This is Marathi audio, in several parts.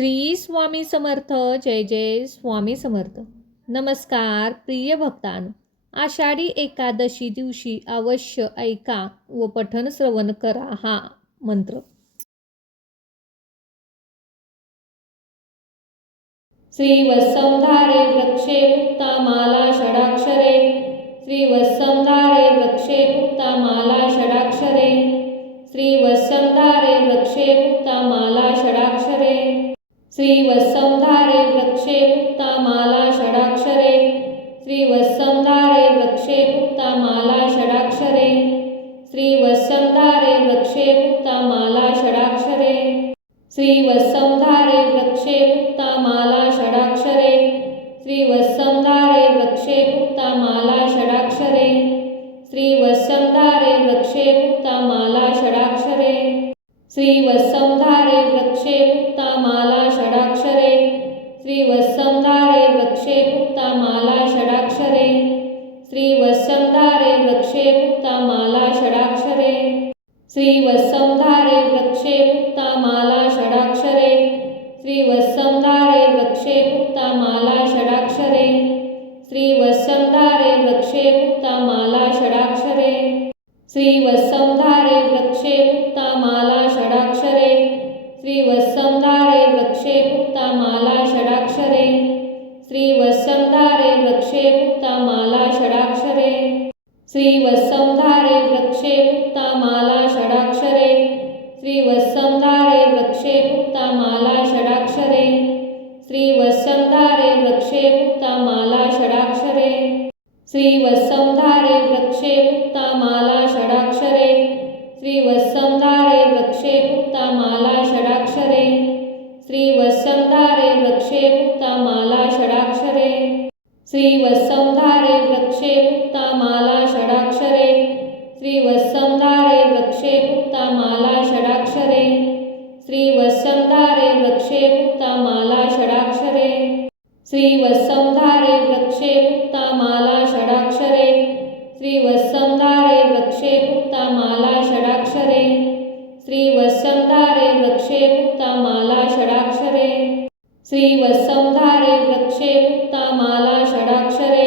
श्री स्वामी समर्थ. जय जय स्वामी समर्थ. नमस्कार प्रिय भक्तांनो, आषाढी एकादशी दिवशी अवश्य ऐका व पठन श्रवण करा हा मंत्र. श्रीवत्संधारे वृक्षे मुक्ता माला षडाक्षरे. श्रीवत्संधारे वृक्षे मुक्ता माला षडाक्षरे. श्रीवत्संधारे वृक्षे मुक्ता माला षडाक्षरे. श्रीवत्संधारे वृक्षे मुक्ता माला षडाक्षरे. श्रीवत्संधारे वृक्षे मुक्ता माला षडाक्षरे. श्रीवत्संधारे वृक्षे मुक्ता माला षडाक्षरे. श्रीवत्संधारे वृक्षे मुक्ता माला षडाक्षरे. श्रीवत्संधारे वृक्षे मुक्ता माला षडाक्षरे. श्रीवत्संधारे वृक्षे मुक्ता माला षडाक्षरे. श्रीवत्संधारे वृक्षे मुक्ता माला षडाक्षरे. श्रीवत्संधारे वृक्षे मुक्ता माला षडाक्षरे. श्रीवत्संधारे वृक्षे मुक्ता माला षडाक्षरे. श्रीवत्संधारे वृक्षे मुक्ता माला षडाक्षरे. श्रीवत्संधारे वृक्षे मुक्ता माला षडाक्षरे. श्रीवत्संधारे वृक्षे मुक्ता माला षडाक्षरे. श्रीवत्संधारे वृक्षे मुक्ता माला षडाक्षरे. श्रीवत्संधारे वृक्षे मुक्ता माला षडाक्षरे. श्रीवत्संधारे वृक्षे मुक्ता माला षडाक्षरे. श्रीवत्संधारे वृक्षे मुक्ता माला षडाक्षरे. श्रीवत्संधारे वृक्षे मुक्ता माला षडाक्षरे. श्रीवत्संधारे वृक्षे मुक्ता माला षडाक्षरे. श्रीवत्संधारे वृक्षे मुक्ता माला षडाक्षरे. श्रीवत्संधारे वृक्षे मुक्ता माला षडाक्षरे. श्रीवत्संधारे वृक्षे मुक्ता माला षडाक्षरे. श्रीवत्संधारे वृक्षे मुक्ता माला षडाक्षरे. श्रीवत्संधारे वृक्षे मुक्ता माला षडाक्षरे. श्रीवत्संधारे वृक्षे मुक्ता माला षडाक्षरे. श्रीवत्संधारे वृक्षे मुक्ता माला षडाक्षरे. श्रीवत्संधारे वृक्षे मुक्ता माला षडाक्षरे. श्रीवत्संधारे वृक्षे मुक्ता माला षडाक्षरे. श्रीवत्संधारे वृक्षे मुक्ता माला षडाक्षरे. श्रीवत्संधारे वृक्षे मुक्ता माला षडाक्षरे.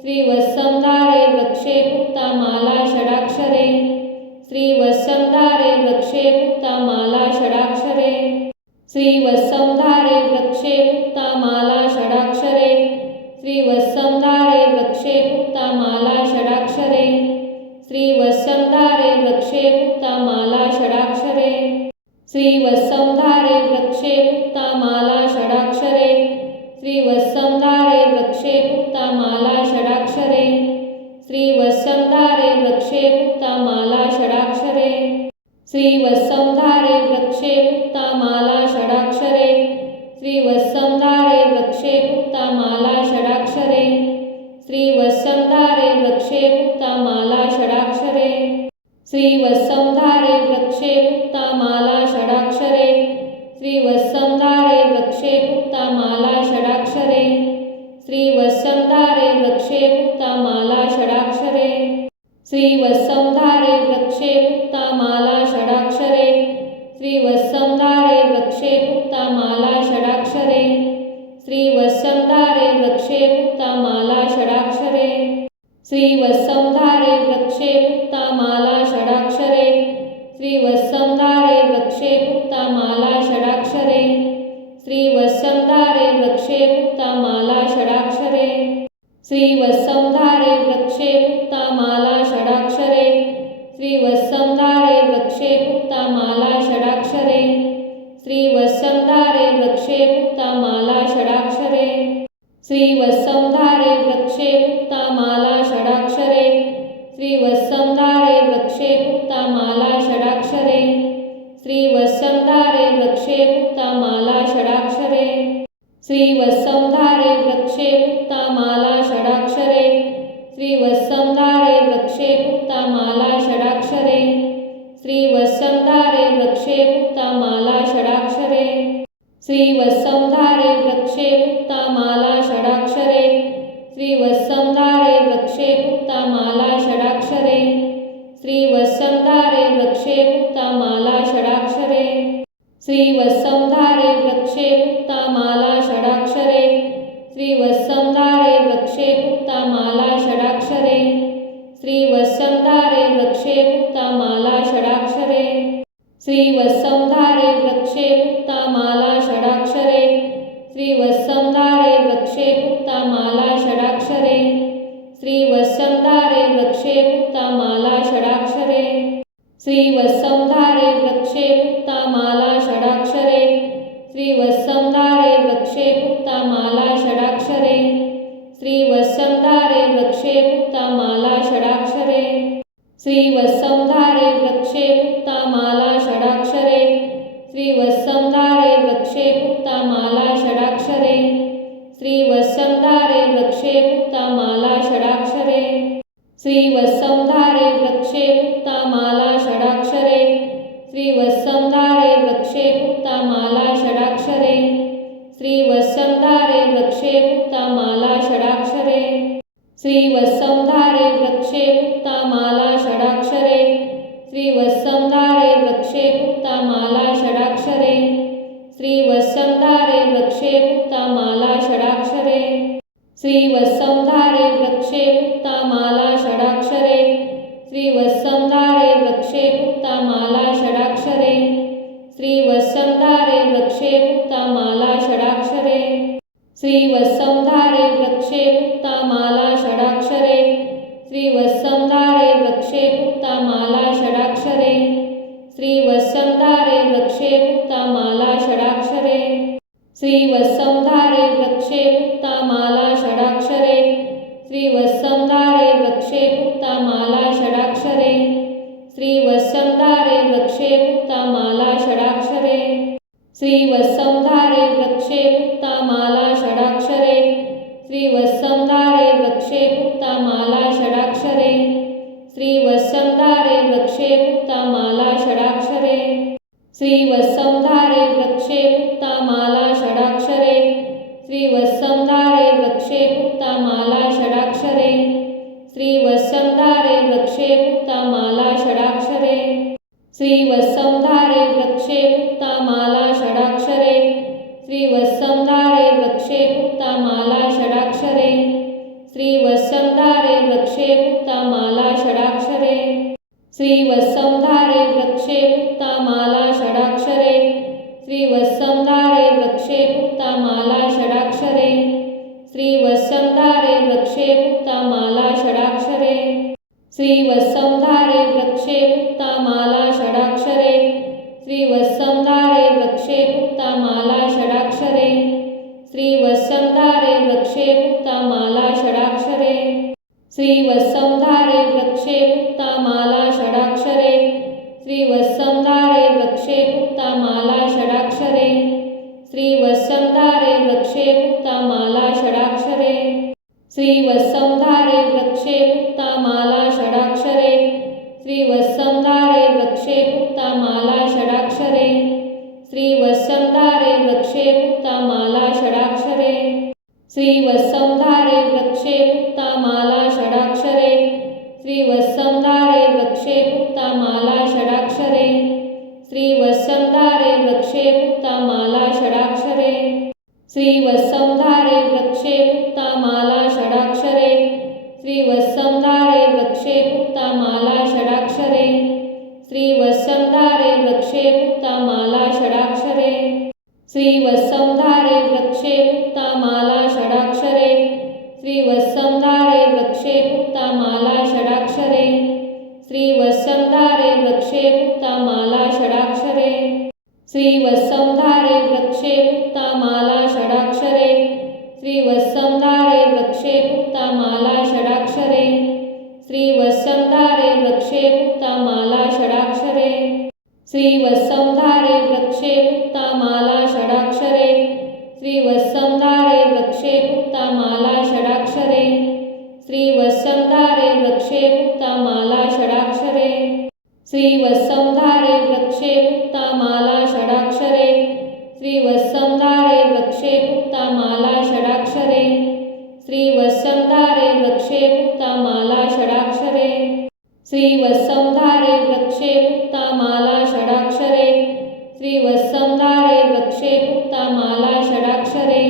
श्रीवत्संधारे वृक्षे मुक्ता माला षडाक्षरे. श्रीवत्संधारे वृक्षे मुक्ता माला षडाक्षरे. श्रीवत्संधारे वृक्षे मुक्ता माला षडाक्षरे. श्रीवत्संधारे वृक्षे मुक्ता माला षडाक्षरे. श्रीवत्संधारे वृक्षे मुक्ता माला षडाक्षरे. श्रीवत्संधारे वृक्षे मुक्ता माला षडाक्षरे. श्रीवत्संधारे वृक्षे मुक्ता माला षडाक्षरे. श्रीवत्संधारे वृक्षे मुक्ता माला षडाक्षरे. श्रीवत्संधारे वृक्षे मुक्ता माला षडाक्षरे. श्रीवत्संधारे वृक्षे मुक्ता माला षडाक्षरे. श्रीवत्संधारे वृक्षे मुक्ता माला षडाक्षरे. श्रीवत्संधारे वृक्षे मुक्ता माला षडाक्षरे. श्रीवत्संधारे वृक्षे मुक्ता माला षडाक्षरे. श्रीवत्संधारे वृक्षे मुक्ता माला षडाक्षरे. श्रीवत्संधारे वृक्षे मुक्ता माला षडाक्षरे. श्रीवत्संधारे वृक्षे मुक्ता माला षडाक्षरे. श्रीवत्संधारे वृक्षे मुक्ता माला षडाक्षरे. श्रीवत्संधारे वृक्षे मुक्ता माला षडाक्षरे. श्रीवत्संधारे वृक्षे मुक्ता माला षडाक्षरे. श्रीवत्संधारे वृक्षे मुक्ता माला षडाक्षरे. श्रीवत्संधारे वृक्षे मुक्ता माला षडाक्षरे. श्रीवत्संधारे वृक्षे मुक्ता माला षडाक्षरे. श्रीवत्संधारे वृक्षे मुक्ता माला षडाक्षरे. श्रीवत्संधारे वृक्षे मुक्ता माला षडाक्षरे. श्रीवत्संधारे वृक्षे मुक्ता माला षडाक्षरे. श्रीवत्संधारे वृक्षे मुक्ता माला षडाक्षरे. श्रीवत्संधारे वृक्षे मुक्ता माला षडाक्षरे. श्रीवत्संधारे वृक्षे मुक्ता माला षडाक्षरे. श्रीवत्संधारे वृक्षे मुक्ता माला षडाक्षरे. श्रीवत्संधारे वृक्षे मुक्ता माला षडाक्षरे. श्रीवत्संधारे वृक्षे मुक्ता माला षडाक्षरे. श्रीवत्संधारे वृक्षे श्रीवत्संधारे वृक्षे मुक्तामाला षडाक्षरे श्रीवत्संधारे वृक्षे मुक्तामाला षडाक्षरे श्रीवत्संधारे वृक्षे मुक्तामाला षडाक्षरे श्रीवत्संधारे वृक्षे मुक्तामाला षडाक्षरे श्रीवत्संधारे वृक्षे मुक्तामाला षडाक्षरे श्रीवत्संधारे वृक्षे मुक्तामाला षडाक्षरे श्रीवत्संधारे वृक्षे मुक्तामाला षडाक्षरे श्रीवत्संधारे वृक्षे मुक्तामाला षडाक्षरे श्रीवत्संधारे वृक्षे मुक्तामाला षडाक्षरे श्रीवत्संधारे वृक्षे मुक्तामाला षडाक्षरे श्रीवत्संधारे वृक्षे मुक्तामाला षडाक्षरे श्रीवत्संधारे वृक्षे मुक्तामाला षडाक्षरे श्रीवत्संधारे वृक्षे मुक्तामाला षडाक्षरे श्रीवत्संधारे वृक्षे मुक्तामाला षडाक्षरे श्रीवत्संधारे वृक्षे मुक्तामाला षडाक्षरे श्रीवत्संधारे वृक्षे मुक्तामाला षडाक्षरे श्रीवत्संधारे वृक्षे मुक्तामाला षडाक्षरे श्रीवत्संधारे वृक्षे मुक्तामाला षडाक्षरे श्रीवत्संधारे वृक्षे मुक्तामाला षडाक्षरे श्रीवत्संधारे वृक्षे मुक्तामाला षडाक्षरे श्रीवत्संधारे वृक्षे मुक्तामाला षडाक्षरे श्रीवत्संधारे वृक्षे मुक्तामाला षडाक्षरे श्रीवत्संधारे वृक्षे मुक्तामाला षडाक्षरे श्रीवत्संधारे वृक्षे मुक्तामाला षडाक्षरे श्रीवत्संधारे वृक्षे मुक्तामाला षडाक्षरे श्रीवत्संधारे वृक्षे मुक्तामाला षडाक्षरे श्रीवत्संधारे वृक्षे मुक्तामाला षडाक्षरे श्रीवत्संधारे वृक्षे मुक्तामाला षडाक्षरे श्रीवत्संधारे वृक्षे मुक्तामाला षडाक्षरे श्रीवत्संधारे वृक्षे मुक्तामाला षडाक्षरे श्रीवत्संधारे वृक्षे मुक्तामाला षडाक्षरे श्रीवत्संधारे वृक्षे मुक्तामाला षडाक्षरे श्रीवत्संधारे वृक्षे मुक्तामाला षडाक्षरे श्रीवत्संधारे वृक्षे मुक्तामाला षडाक्षरे श्रीवत्संधारे वृक्षे मुक्तामाला षडाक्षरे श्रीवत्संधारे वृक्षे मुक्तामाला षडाक्षरे श्रीवत्संधारे वृक्षे मुक्तामाला षडाक्षरे श्रीवत्संधारे वृक्षे मुक्तामाला षडाक्षरे श्रीवत्संधारे वृक्षे मुक्तामाला षडाक्षरे श्रीवत्संधारे वृक्षे मुक्तामाला षडाक्षरे श्रीवत्संधारे वृक्षे मुक्तामाला षडाक्षरे श्रीवत्संधारे वृक्षे मुक्तामाला षडाक्षरे श्रीवत्संधारे वृक्षे मुक्तामाला षडाक्षरे श्रीवत्संधारे वृक्षे मुक्तामाला षडाक्षरे श्रीवत्संधारे वृक्षे मुक्तामाला षडाक्षरे श्रीवत्संधारे वृक्षे मुक्तामाला षडाक्षरे श्रीवत्संधारे वृक्षे मुक्तामाला षडाक्षरे श्रीवत्संधारे वृक्षे मुक्तामाला षडाक्षरे श्रीवत्संधारे वृक्षे मुक्तामाला षडाक्षरे श्रीवत्संधारे वृक्षे मुक्तामाला षडाक्षरे श्रीवत्संधारे वृक्षे मुक्तामाला षडाक्षरे श्रीवत्संधारे वृक्षे मुक्तामाला षडाक्षरे श्रीवत्संधारे वृक्षे मुक्तामाला षडाक्षरे श्रीवत्संधारे वृक्षे मुक्तामाला षडाक्षरे श्रीवत्संधारे वृक्षे मुक्तामाला षडाक्षरे श्रीवत्संधारे वृक्षे मुक्तामाला षडाक्षरे श्रीवत्संधारे वृक्षे मुक्तामाला षडाक्षरे श्रीवत्संधारे वृक्षे मुक्तामाला षडाक्षरे श्रीवत्संधारे वृक्षे मुक्तामाला षडाक्षरे श्रीवत्संधारे वृक्षे मुक्तामाला षडाक्षरे श्रीवत्संधारे वृक्षे मुक्तामाला षडाक्षरे श्रीवत्संधारे वृक्षे मुक्तामाला षडाक्षरे श्रीवत्संधारे वृक्षे मुक्तामाला षडाक्षरे श्रीवत्संधारे वृक्षे मुक्तामाला षडाक्षरे श्रीवत्संधारे वृक्षे मुक्तामाला षडाक्षरे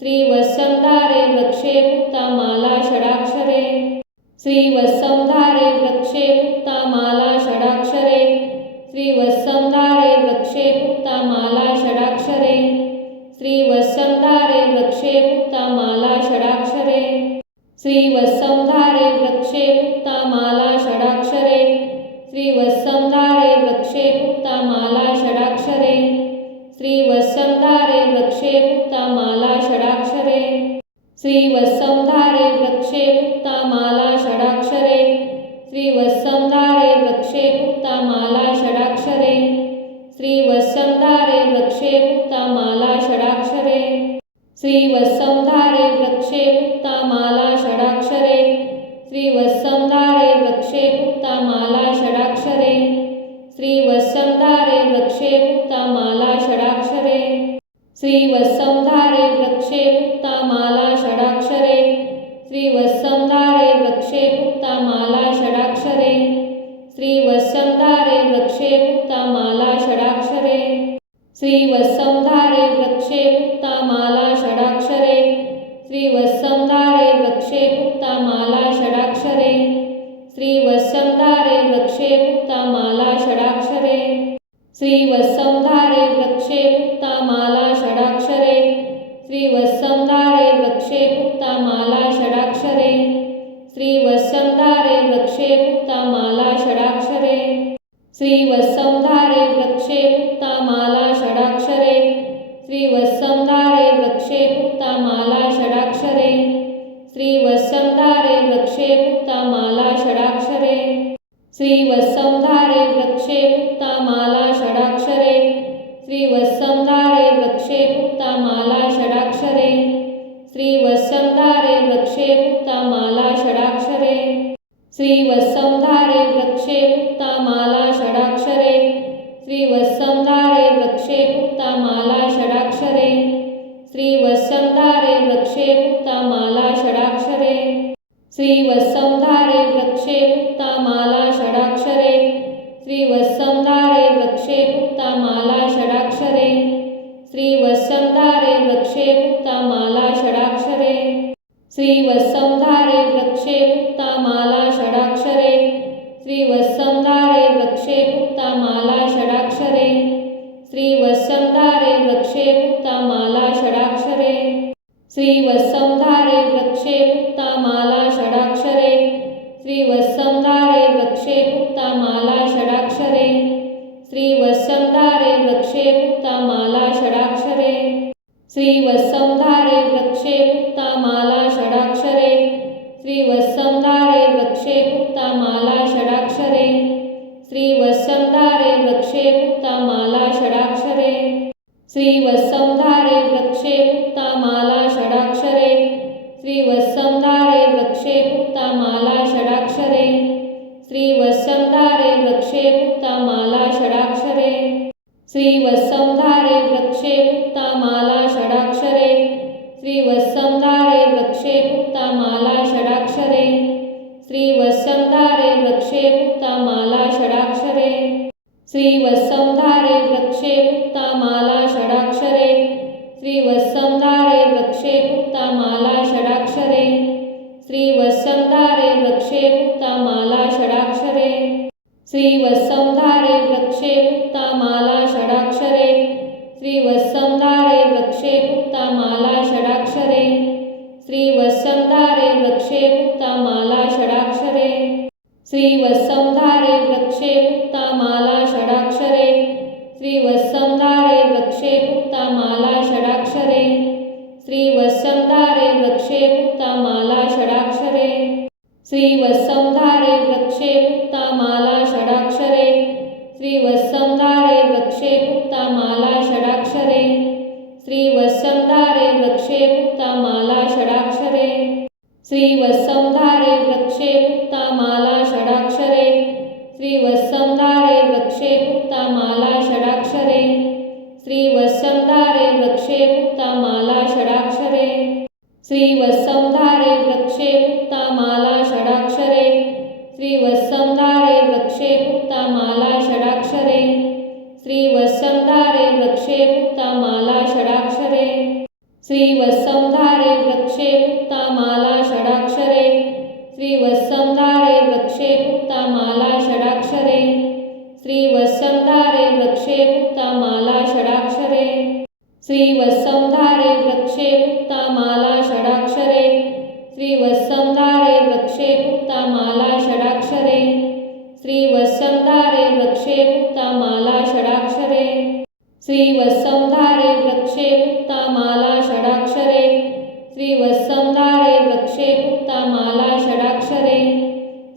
श्रीवत्संधारे वृक्षे मुक्तामाला षडाक्षरे श्रीवत्संधारे वृक्षे मुक्तामाला षडाक्षरे श्रीवत्संधारे श्रीवत्संधारे वृक्षे मुक्तामाला षडाक्षरे श्रीवत्संधारे वृक्षे मुक्तामाला षडाक्षरे श्रीवत्संधारे वृक्षे मुक्तामाला षडाक्षरे श्रीवत्संधारे वृक्षे मुक्तामाला षडाक्षरे श्रीवत्संधारे वृक्षे मुक्तामाला षडाक्षरे श्रीवत्संधारे वृक्षे मुक्तामाला षडाक्षरे श्रीवत्संधारे वृक्षे मुक्तामाला षडाक्षरे श्रीवत्संधारे वृक्षे मुक्तामाला षडाक्षरे श्रीवत्संधारे वृक्षे मुक्तामाला षडाक्षरे श्रीवत्संधारे वृक्षे मुक्तामाला षडाक्षरे श्रीवत्संधारे वृक्षे मुक्तामाला षडाक्षरे श्रीवत्संधारे वृक्षे मुक्तामाला षडाक्षरे श्रीवत्संधारे वृक्षे मुक्तामाला षडाक्षरे श्रीवत्संधारे वृक्षे मुक्तामाला षडाक्षरे श्रीवत्संधारे वृक्षे मुक्तामाला षडाक्षरे श्रीवत्संधारे वृक्षे मुक्तामाला षडाक्षरे श्रीवत्संधारे वृक्षे मुक्तामाला षडाक्षरे श्रीवत्संधारे वृक्षे मुक्तामाला षडाक्षरे श्रीवत्संधारे वृक्षे मुक्तामाला षडाक्षरे श्रीवत्संधारे वृक्षे मुक्तामाला षडाक्षरे श्रीवत्संधारे वृक्षे मुक्तामाला षडाक्षरे श्रीवत्संधारे वृक्षे मुक्तामाला षडाक्षरे श्रीवत्संधारे वृक्षे मुक्तामाला षडाक्षरे श्रीवत्संधारे वृक्षे मुक्तामाला षडाक्षरे श्रीवत्संधारे वृक्षे मुक्तामाला षडाक्षरे श्रीवत्संधारे वृक्षे मुक्तामाला षडाक्षरे श्रीवत्संधारे वृक्षे मुक्तामाला षडाक्षरे श्रीवत्संधारे वृक्षे मुक्तामाला षडाक्षरे श्रीवत्संधारे वृक्षे मुक्तामाला षडाक्षरे श्रीवत्संधारे वृक्षे मुक्तामाला षडाक्षरे श्रीवत्संधारे वृक्षे मुक्तामाला षडाक्षरे श्रीवत्संधारे वृक्षे मुक्तामाला षडाक्षरे श्रीवत्संधारे वृक्षे मुक्तामाला षडाक्षरे श्रीवत्संधारे वृक्षे मुक्तामाला षडाक्षरे श्रीवत्संधारे वृक्षे मुक्तामाला षडाक्षरे श्रीवत्संधारे वृक्षे मुक्तामाला षडाक्षरे श्रीवत्संधारे वृक्षे मुक्तामाला षडाक्षरे श्रीवत्संधारे वृक्षे मुक्तामाला षडाक्षरे श्रीवत्संधारे वृक्षे मुक्तामाला षडाक्षरे श्रीवत्संधारे वृक्षे मुक्तामाला षडाक्षरे श्रीवत्संधारे वृक्षे मुक्तामाला षडाक्षरे श्रीवत्संधारे वृक्षे मुक्तामाला षडाक्षरे श्रीवत्संधारे वृक्षे मुक्तामाला षडाक्षरे श्रीवत्संधारे वृक्षे मुक्तामाला षडाक्षरे श्रीवत्संधारे वृक्षे मुक्तामाला षडाक्षरे श्रीवत्संधारे वृक्षे मुक्तामाला षडाक्षरे श्रीवत्संधारे वृक्षे मुक्तामाला षडाक्षरे श्रीवत्संधारे वृक्षे मुक्तामाला षडाक्षरे श्रीवत्संधारे वृक्षे मुक्तामाला षडाक्षरे श्रीवत्संधारे वृक्षे मुक्तामाला षडाक्षरे श्रीवत्संधारे वृक्षे मुक्तामाला षडाक्षरे श्रीवत्संधारे वृक्षे मुक्तामाला षडाक्षरे श्रीवत्संधारे वृक्षे मुक्तामाला षडाक्षरे श्रीवत्संधारे वृक्षे मुक्तामाला षडाक्षरे श्रीवत्संधारे वृक्षे मुक्तामाला षडाक्षरे श्रीवत्संधारे वृक्षे मुक्तामाला षडाक्षरे श्रीवत्संधारे वृक्षे मुक्तामाला षडाक्षरे श्रीवत्संधारे वृक्षे मुक्तामाला षडाक्षरे श्रीवत्संधारे वृक्षे मुक्तामाला षडाक्षरे श्रीवत्संधारे वृक्षे मुक्तामाला षडाक्षरे श्रीवत्संधारे वृक्षे मुक्तामाला षडाक्षरे श्रीवत्संधारे वृक्षे मुक्तामाला षडाक्षरे श्रीवत्संधारे वृक्षे मुक्तामाला षडाक्षरे श्रीवत्संधारे वृक्षे मुक्तामाला षडाक्षरे श्रीवत्संधारे वृक्षे मुक्तामाला षडाक्षरे श्रीवत्संधारे वृक्षे मुक्तामाला षडाक्षरे श्रीवत्संधारे वृक्षे मुक्तामाला षडाक्षरे श्रीवत्संधारे श्रीवत्संधारे वृक्षे मुक्ता माला षडाक्षरे श्रीवत्संधारे वृक्षे मुक्ता माला षडाक्षरे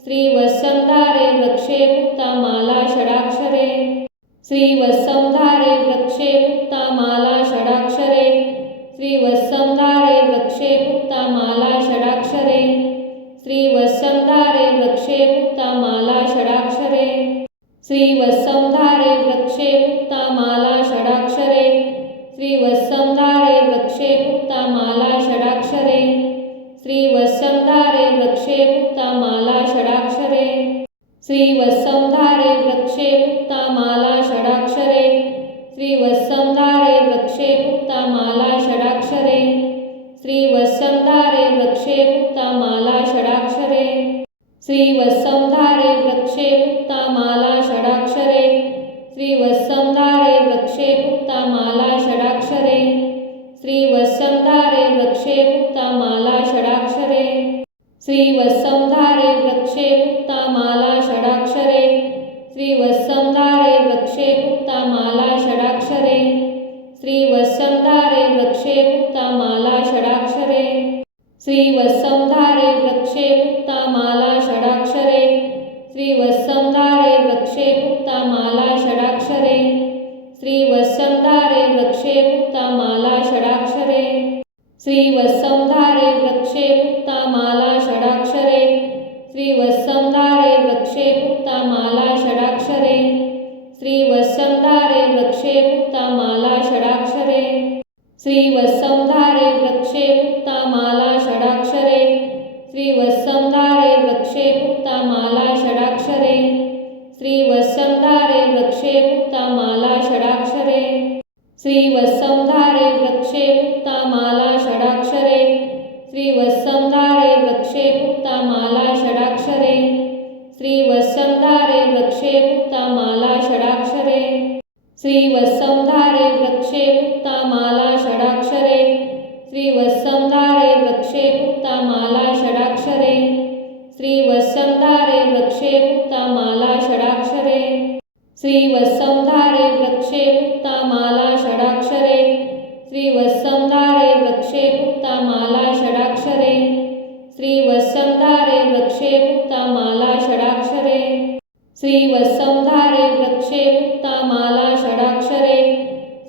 श्रीवत्संधारे वृक्षे मुक्ता माला षडाक्षरे श्रीवत्संधारे वृक्षे मुक्ता माला षडाक्षरे श्रीवत्संधारे वृक्षे मुक्ता माला षडाक्षरे श्रीवत्संधारे वृक्षे मुक्ता माला षडाक्षरे श्रीवत्संधारे वृक्षे मुक्ता माला षडाक्षरे श्रीवत्संधारे वृक्षे मुक्ता माला षडाक्षरे श्रीवत्संधारे वृक्षे मुक्ता माला षडाक्षरे श्रीवत्संधारे वृक्षे मुक्ता माला षडाक्षरे श्रीवत्संधारे वृक्षे मुक्ता माला षडाक्षरे श्रीवत्संधारे वृक्षे मुक्ता माला षडाक्षरे श्रीवत्संधारे वृक्षे मुक्ता माला षडाक्षरे श्रीवत्संधारे वृक्षे मुक्ता माला षडाक्षरे श्रीवत्संधारे वृक्षे मुक्ता माला षडाक्षरे श्रीवत्संधारे वृक्षे मुक्ता माला षडाक्षरे श्रीवत्संधारे वृक्षे मुक्ता माला षडाक्षरे श्रीवत्संधारे वृक्षे मुक्ता माला षडाक्षरे श्रीवत्संधारे वृक्षे मुक्ता माला षडाक्षरे श्रीवत्संधारे वृक्षे मुक्ता माला षडाक्षरे श्रीवत्संधारे वृक्षे मुक्ता माला षडाक्षरे श्रीवत्संधारे वृक्षे मुक्ता माला षडाक्षरे श्रीवत्संधारे वृक्षे मुक्ता माला षडाक्षरे श्रीवत्संधारे वृक्षे मुक्ता माला षडाक्षरे श्रीवत्संधारे वृक्षे मुक्ता माला षडाक्षरे श्रीवत्संधारे वृक्षे मुक्ता माला षडाक्षरे श्रीवत्संधारे वृक्षे मुक्ता माला षडाक्षरे श्रीवत्संधारे वृक्षे मुक्ता माला षडाक्षरे श्रीवत्संधारे वृक्षे मुक्ता माला षडाक्षरे श्रीवत्संधारे वृक्षे मुक्ता माला षडाक्षरे श्रीवत्संधारे वृक्षे मुक्ता माला षडाक्षरे श्रीवत्संधारे वृक्षे मुक्ता माला षडाक्षरे श्रीवत्संधारे वृक्षे मुक्ता माला षडाक्षरे श्रीवत्संधारे वृक्षे मुक्ता माला षडाक्षरे श्रीवत्संधारे वृक्षे मुक्ता माला षडाक्षरे श्रीवत्संधारे वृक्षे मुक्ता माला षडाक्षरे श्रीवत्संधारे वृक्षे मुक्ता माला षडाक्षरे श्रीवत्संधारे वृक्षे मुक्ता माला षडाक्षरे श्रीवत्संधारे वृक्षे मुक्ता माला षडाक्षरे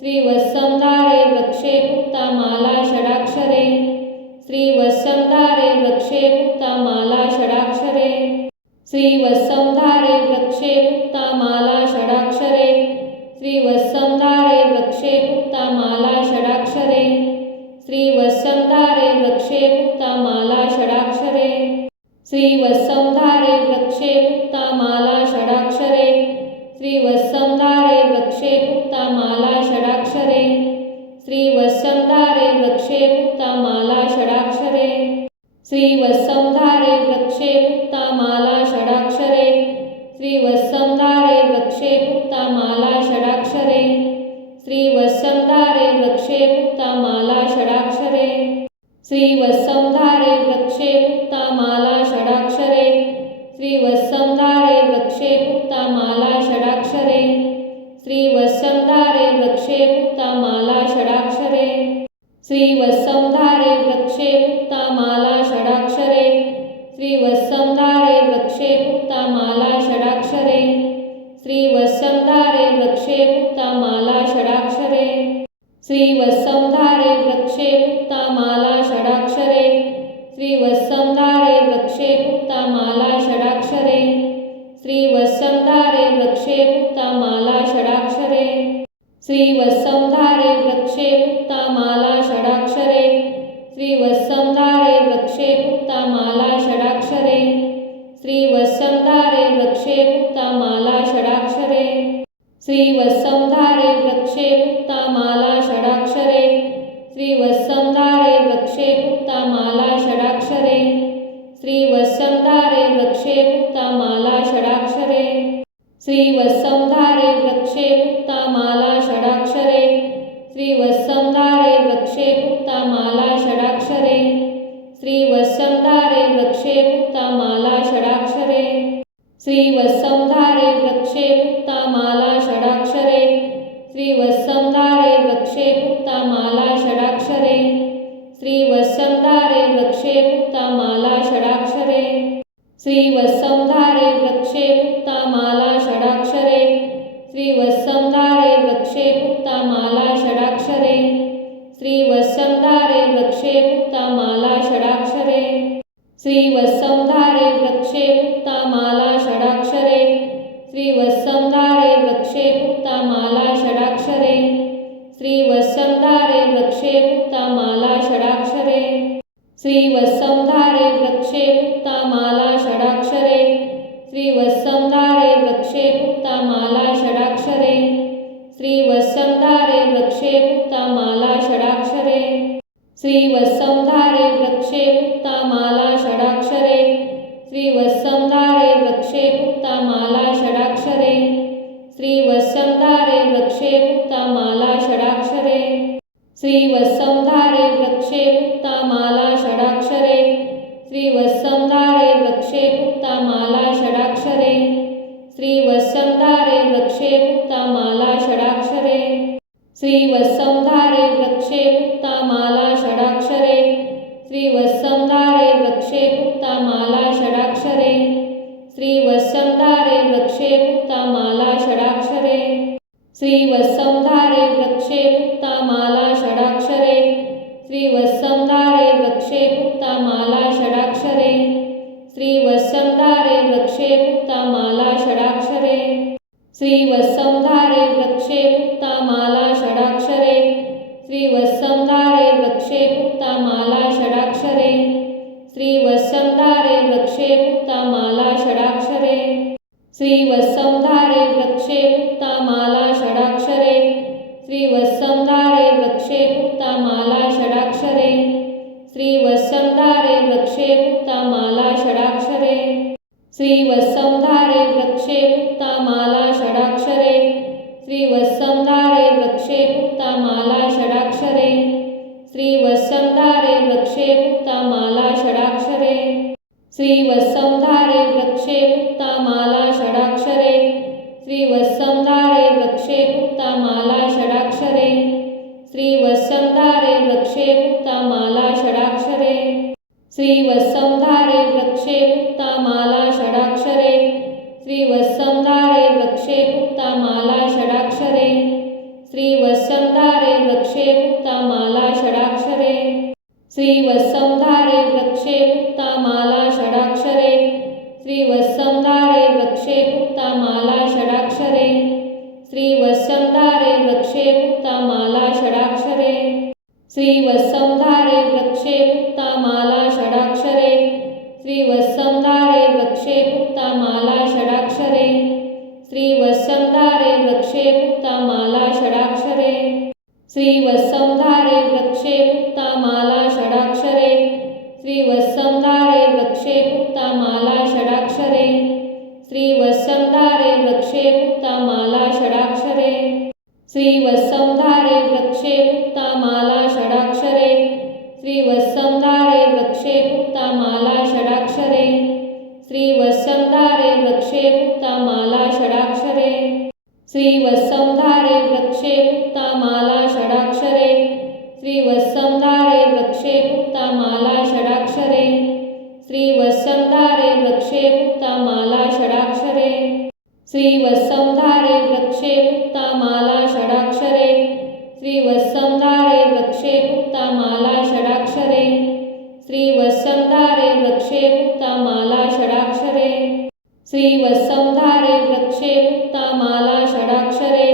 श्रीवत्संधारे वृक्षे मुक्ता माला षडाक्षरे श्रीवत्संधारे वृक्षे मुक्ता माला षडाक्षरे श्रीवत्संधारे वृक्षे मुक्ता माला षडाक्षरे श्रीवत्संधारे वृक्षे मुक्ता माला षडाक्षरे श्रीवत्संधारे वृक्षे मुक्ता माला षडाक्षरे श्रीवत्संधारे वृक्षे मुक्ता माला षडाक्षरे श्रीवत्संधारे वृक्षे मुक्ता माला षडाक्षरे श्रीवत्संधारे वृक्षे मुक्ता माला षडाक्षरे श्रीवत्संधारे वृक्षे मुक्ता माला षडाक्षरे श्रीवत्संधारे वृक्षे मुक्ता माला षडाक्षरे श्रीवत्संधारे वृक्षे मुक्ता माला षडाक्षरे श्रीवत्संधारे वृक्षे मुक्ता माला षडाक्षरे श्रीवत्संधारे वृक्षे मुक्ता माला षडाक्षरे श्रीवत्संधारे वृक्षे मुक्ता माला षडाक्षरे श्रीवत्संधारे वृक्षे मुक्ता माला षडाक्षरे श्रीवत्संधारे वृक्षे मुक्ता माला षडाक्षरे श्रीवत्संधारे वृक्षे मुक्ता माला षडाक्षरे श्रीवत्संधारे वृक्षे मुक्ता माला षडाक्षरे श्रीवत्संधारे वृक्षे मुक्ता माला षडाक्षरे श्रीवत्संधारे वृक्षे मुक्ता माला षडाक्षरे श्रीवत्संधारे वृक्षे मुक्ता माला षडाक्षरे श्रीवत्संधारे वृक्षे मुक्ता माला षडाक्षरे श्रीवत्संधारे वृक्षे मुक्ता माला षडाक्षरे श्रीवत्संधारे वृक्षे मुक्ता माला षडाक्षरे श्रीवत्संधारे वृक्षे मुक्ता माला षडाक्षरे श्रीवत्संधारे वृक्षे मुक्ता माला षडाक्षरे श्रीवत्संधारे वृक्षे मुक्ता माला षडाक्षरे श्रीवत्संधारे वृक्षे मुक्ता माला षडाक्षरे श्रीवत्संधारे वृक्षे मुक्ता माला षडाक्षरे श्रीवत्संधारे वृक्षे मुक्ता माला षडाक्षरे श्रीवत्संधारे वृक्षे मुक्ता माला षडाक्षरे श्रीवत्संधारे वृक्षे मुक्ता माला षडाक्षरे श्रीवत्संधारे वृक्षे मुक्ता माला षडाक्षरे श्रीवत्संधारे वृक्षे मुक्ता माला षडाक्षरे श्रीवत्संधारे वृक्षे मुक्ता माला षडाक्षरे श्रीवत्संधारे वृक्षे मुक्ता माला षडाक्षरे श्रीवत्संधारे वृक्षे मुक्ता माला षडाक्षरे श्रीवत्संधारे वृक्षे मुक्ता माला षडाक्षरे श्रीवत्संधारे वृक्षे मुक्ता माला षडाक्षरे श्रीवत्संधारे वृक्षे मुक्ता माला षडाक्षरे श्रीवत्संधारे वृक्षे मुक्ता माला षडाक्षरे श्रीवत्संधारे वृक्षे मुक्ता माला षडाक्षरे श्रीवत्संधारे वृक्षे मुक्ता माला षडाक्षरे श्रीवत्संधारे वृक्षे मुक्ता माला षडाक्षरे श्रीवत्संधारे वृक्षे मुक्ता माला षडाक्षरे श्रीवत्संधारे वृक्षे मुक्ता माला षडाक्षरे श्रीवत्संधारे वृक्षे मुक्ता माला षडाक्षरे श्रीवत्संधारे वृक्षे मुक्ता माला षडाक्षरे श्रीवत्संधारे वृक्षे मुक्ता माला षडाक्षरे श्रीवत्संधारे वृक्षे मुक्ता माला षडाक्षरे श्रीवत्संधारे वृक्षे मुक्ता माला षडाक्षरे श्रीवत्संधारे वृक्षे मुक्ता माला षडाक्षरे श्रीवत्संधारे वृक्षे मुक्ता माला षडाक्षरे श्रीवत्संधारे वृक्षे मुक्ता माला षडाक्षरे श्रीवत्संधारे वृक्षे मुक्ता माला षडाक्षरे श्रीवत्संधारे वृक्षे मुक्ता माला षडाक्षरे श्रीवत्संधारे वृक्षे मुक्ता माला षडाक्षरे श्रीवत्संधारे वृक्षे मुक्ता माला षडाक्षरे श्रीवत्संधारे वृक्षे मुक्ता माला षडाक्षरे श्रीवत्संधारे वृक्षे मुक्ता माला षडाक्षरे श्रीवत्संधारे वृक्षे मुक्ता माला षडाक्षरे श्रीवत्संधारे वृक्षे मुक्ता माला षडाक्षरे श्रीवत्संधारे वृक्षे मुक्ता माला षडाक्षरे श्रीवत्संधारे वृक्षे मुक्ता माला षडाक्षरे श्रीवत्संधारे वृक्षे मुक्ता माला षडाक्षरे श्रीवत्संधारे वृक्षे मुक्ता माला षडाक्षरे श्रीवत्संधारे वृक्षे मुक्ता माला षडाक्षरे श्रीवत्संधारे वृक्षे मुक्ता माला षडाक्षरे श्रीवत्संधारे वृक्षे मुक्ता माला षडाक्षरे श्रीवत्संधारे वृक्षे मुक्ता माला षडाक्षरे श्रीवत्संधारे वृक्षे मुक्ता माला षडाक्षरे श्रीवत्संधारे वृक्षे मुक्ता माला षडाक्षरे श्रीवत्संधारे वृक्षे मुक्ता माला षडाक्षरे श्रीवत्संधारे वृक्षे मुक्ता माला षडाक्षरे श्रीवत्संधारे वृक्षे मुक्ता माला षडाक्षरे श्रीवत्संधारे वृक्षे मुक्ता माला षडाक्षरे श्रीवत्संधारे वृक्षे मुक्ता माला षडाक्षरे श्रीवत्संधारे वृक्षे मुक्ता माला षडाक्षरे श्रीवत्संधारे वृक्षे मुक्ता माला षडाक्षरे श्रीवत्संधारे वृक्षे मुक्ता माला षडाक्षरे श्रीवत्संधारे वृक्षे मुक्ता माला षडाक्षरे श्रीवत्संधारे वृक्षे मुक्ता माला षडाक्षरे श्रीवत्संधारे वृक्षे मुक्ता माला षडाक्षरे श्रीवत्संधारे वृक्षे मुक्ता माला षडाक्षरे श्रीवत्संधारे वृक्षे मुक्ता माला षडाक्षरे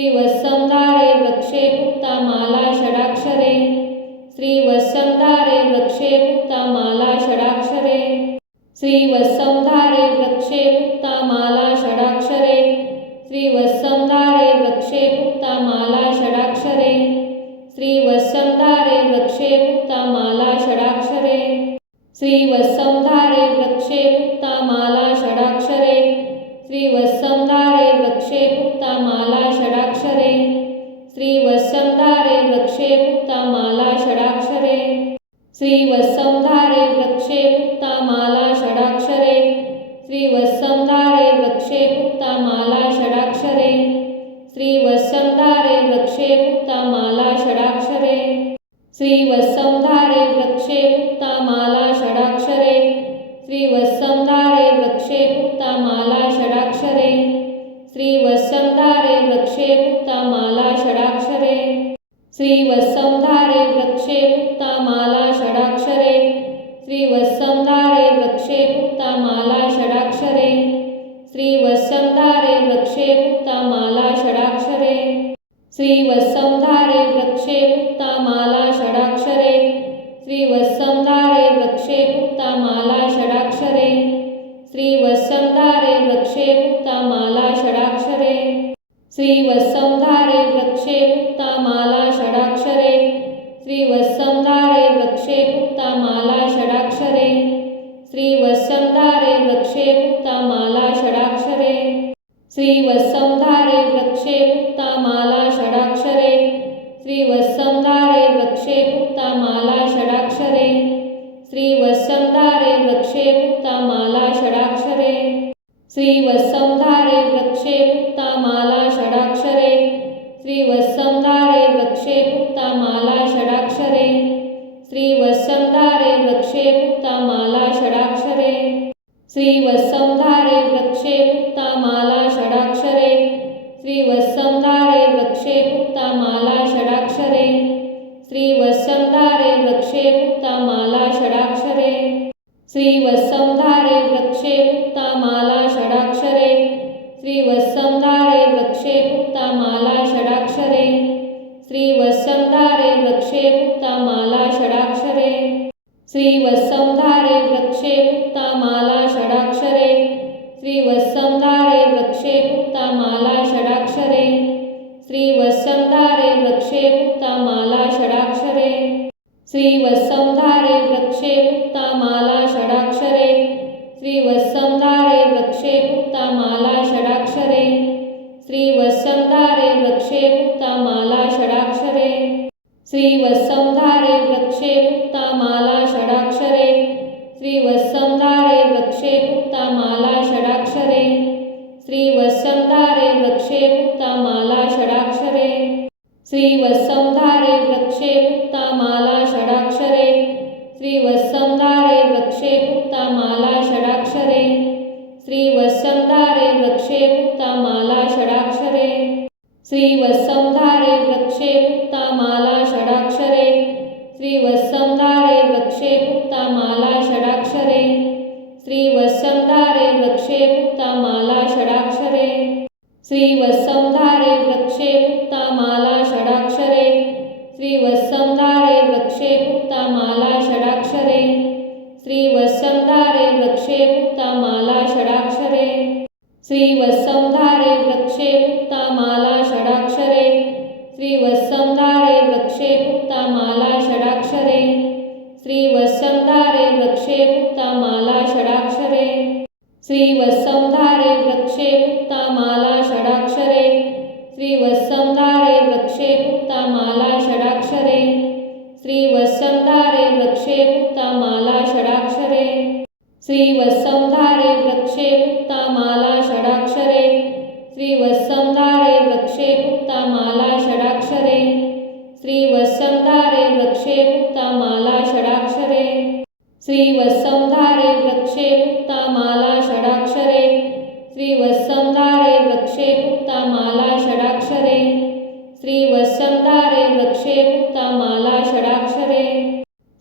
श्रीवत्संधारे वृक्षे मुक्ता माला षडाक्षरे श्रीवत्संधारे वृक्षे मुक्ता माला षडाक्षरे श्रीवत्संधारे वृक्षे मुक्ता माला षडाक्षरे श्रीवत्संधारे वृक्षे मुक्ता माला षडाक्षरे श्रीवत्संधारे वृक्षे मुक्ता माला षडाक्षरे श्रीवत्संधारे वृक्षे मुक्ता माला षडाक्षरे श्रीवत्संधारे वृक्षे मुक्ता माला षडाक्षरे श्रीवत्संधारे वृक्षे मुक्ता माला षडाक्षरे श्रीवत्संधारे वृक्षे मुक्ता माला षडाक्षरे श्रीवत्संधारे वृक्षे मुक्ता माला षडाक्षरे श्रीवत्संधारे श्रीवत्संधारे वृक्षे मुक्ता माला षडाक्षरे श्रीवत्संधारे वृक्षे मुक्ता माला षडाक्षरे श्रीवत्संधारे वृक्षे मुक्ता माला षडाक्षरे श्रीवत्संधारे वृक्षे मुक्ता माला षडाक्षरे श्रीवत्संधारे वृक्षे मुक्ता माला षडाक्षरे श्रीवत्संधारे वृक्षे मुक्ता माला षडाक्षरे श्रीवत्संधारे वृक्षे मुक्ता माला षडाक्षरे श्रीवत्संधारे वृक्षे मुक्ता माला षडाक्षरे श्रीवत्संधारे वृक्षे मुक्ता माला षडाक्षरे श्रीवत्संधारे वृक्षे मुक्ता माला षडाक्षरे श्रीवत्संधारे वृक्षे मुक्ता माला षडाक्षरे श्रीवत्संधारे वृक्षे मुक्ता माला षडाक्षरे श्रीवत्संधारे वृक्षे मुक्ता माला षडाक्षरे श्रीवत्संधारे वृक्षे मुक्ता माला षडाक्षरे श्रीवत्संधारे वृक्षे मुक्ता माला षडाक्षरे श्रीवत्संधारे वृक्षे मुक्ता माला षडाक्षरे श्रीवत्संधारे वृक्षे मुक्ता माला षडाक्षरे श्रीवत्संधारे वृक्षे मुक्ता माला षडाक्षरे श्रीवत्संधारे वृक्षे मुक्ता माला षडाक्षरे श्रीवत्संधारे वृक्षे मुक्ता माला षडाक्षरे श्रीवत्संधारे वृक्षे मुक्ता माला षडाक्षरे श्रीवत्संधारे वृक्षे मुक्ता माला षडाक्षरे श्रीवत्संधारे वृक्षे मुक्ता माला षडाक्षरे श्रीवत्संधारे वृक्षे मुक्ता माला षडाक्षरे श्रीवत्संधारे वृक्षे मुक्ता माला षडाक्षरे श्रीवत्संधारे वृक्षे मुक्ता माला षडाक्षरे श्रीवत्संधारे वृक्षे मुक्ता माला षडाक्षरे श्रीवत्संधारे वृक्षे मुक्ता माला षडाक्षरे श्रीवत्संधारे वृक्षे मुक्ता माला षडाक्षरे श्रीवत्संधारे वृक्षे मुक्ता माला षडाक्षरे श्रीवत्संधारे वृक्षे मुक्ता माला षडाक्षरे श्रीवत्संधारे वृक्षे मुक्ता माला षडाक्षरे श्रीवत्संधारे वृक्षे मुक्ता माला षडाक्षरे श्रीवत्संधारे वृक्षे मुक्ता माला षडाक्षरे श्रीवत्संधारे वृक्षे मुक्ता माला षडाक्षरे श्रीवत्संधारे वृक्षे मुक्ता माला षडाक्षरे श्रीवत्संधारे वृक्षे मुक्ता माला षडाक्षरे श्रीवत्संधारे वृक्षे मुक्ता माला षडाक्षरे श्रीवत्संधारे वृक्षे मुक्ता माला षडाक्षरे श्रीवत्संधारे वृक्षे मुक्ता माला षडाक्षरे श्रीवत्संधारे वृक्षे मुक्ता माला षडाक्षरे श्रीवत्संधारे वृक्षे मुक्ता माला षडाक्षरे श्रीवत्संधारे वृक्षे मुक्ता माला षडाक्षरे श्रीवत्संधारे वृक्षे मुक्ता माला षडाक्षरे श्रीवत्संधारे वृक्षे मुक्ता माला षडाक्षरे श्रीवत्संधारे वृक्षे मुक्ता माला षडाक्षरे श्रीवत्संधारे वृक्षे मुक्ता माला षडाक्षरे श्रीवत्संधारे वृक्षे मुक्ता माला षडाक्षरे श्रीवत्संधारे वृक्षे मुक्ता माला षडाक्षरे श्रीवत्संधारे वृक्षे मुक्ता माला षडाक्षरे श्रीवत्संधारे वृक्षे मुक्ता माला षडाक्षरे श्रीवत्संधारे वृक्षे मुक्ता माला षडाक्षरे श्रीवत्संधारे वृक्षे मुक्ता माला षडाक्षरे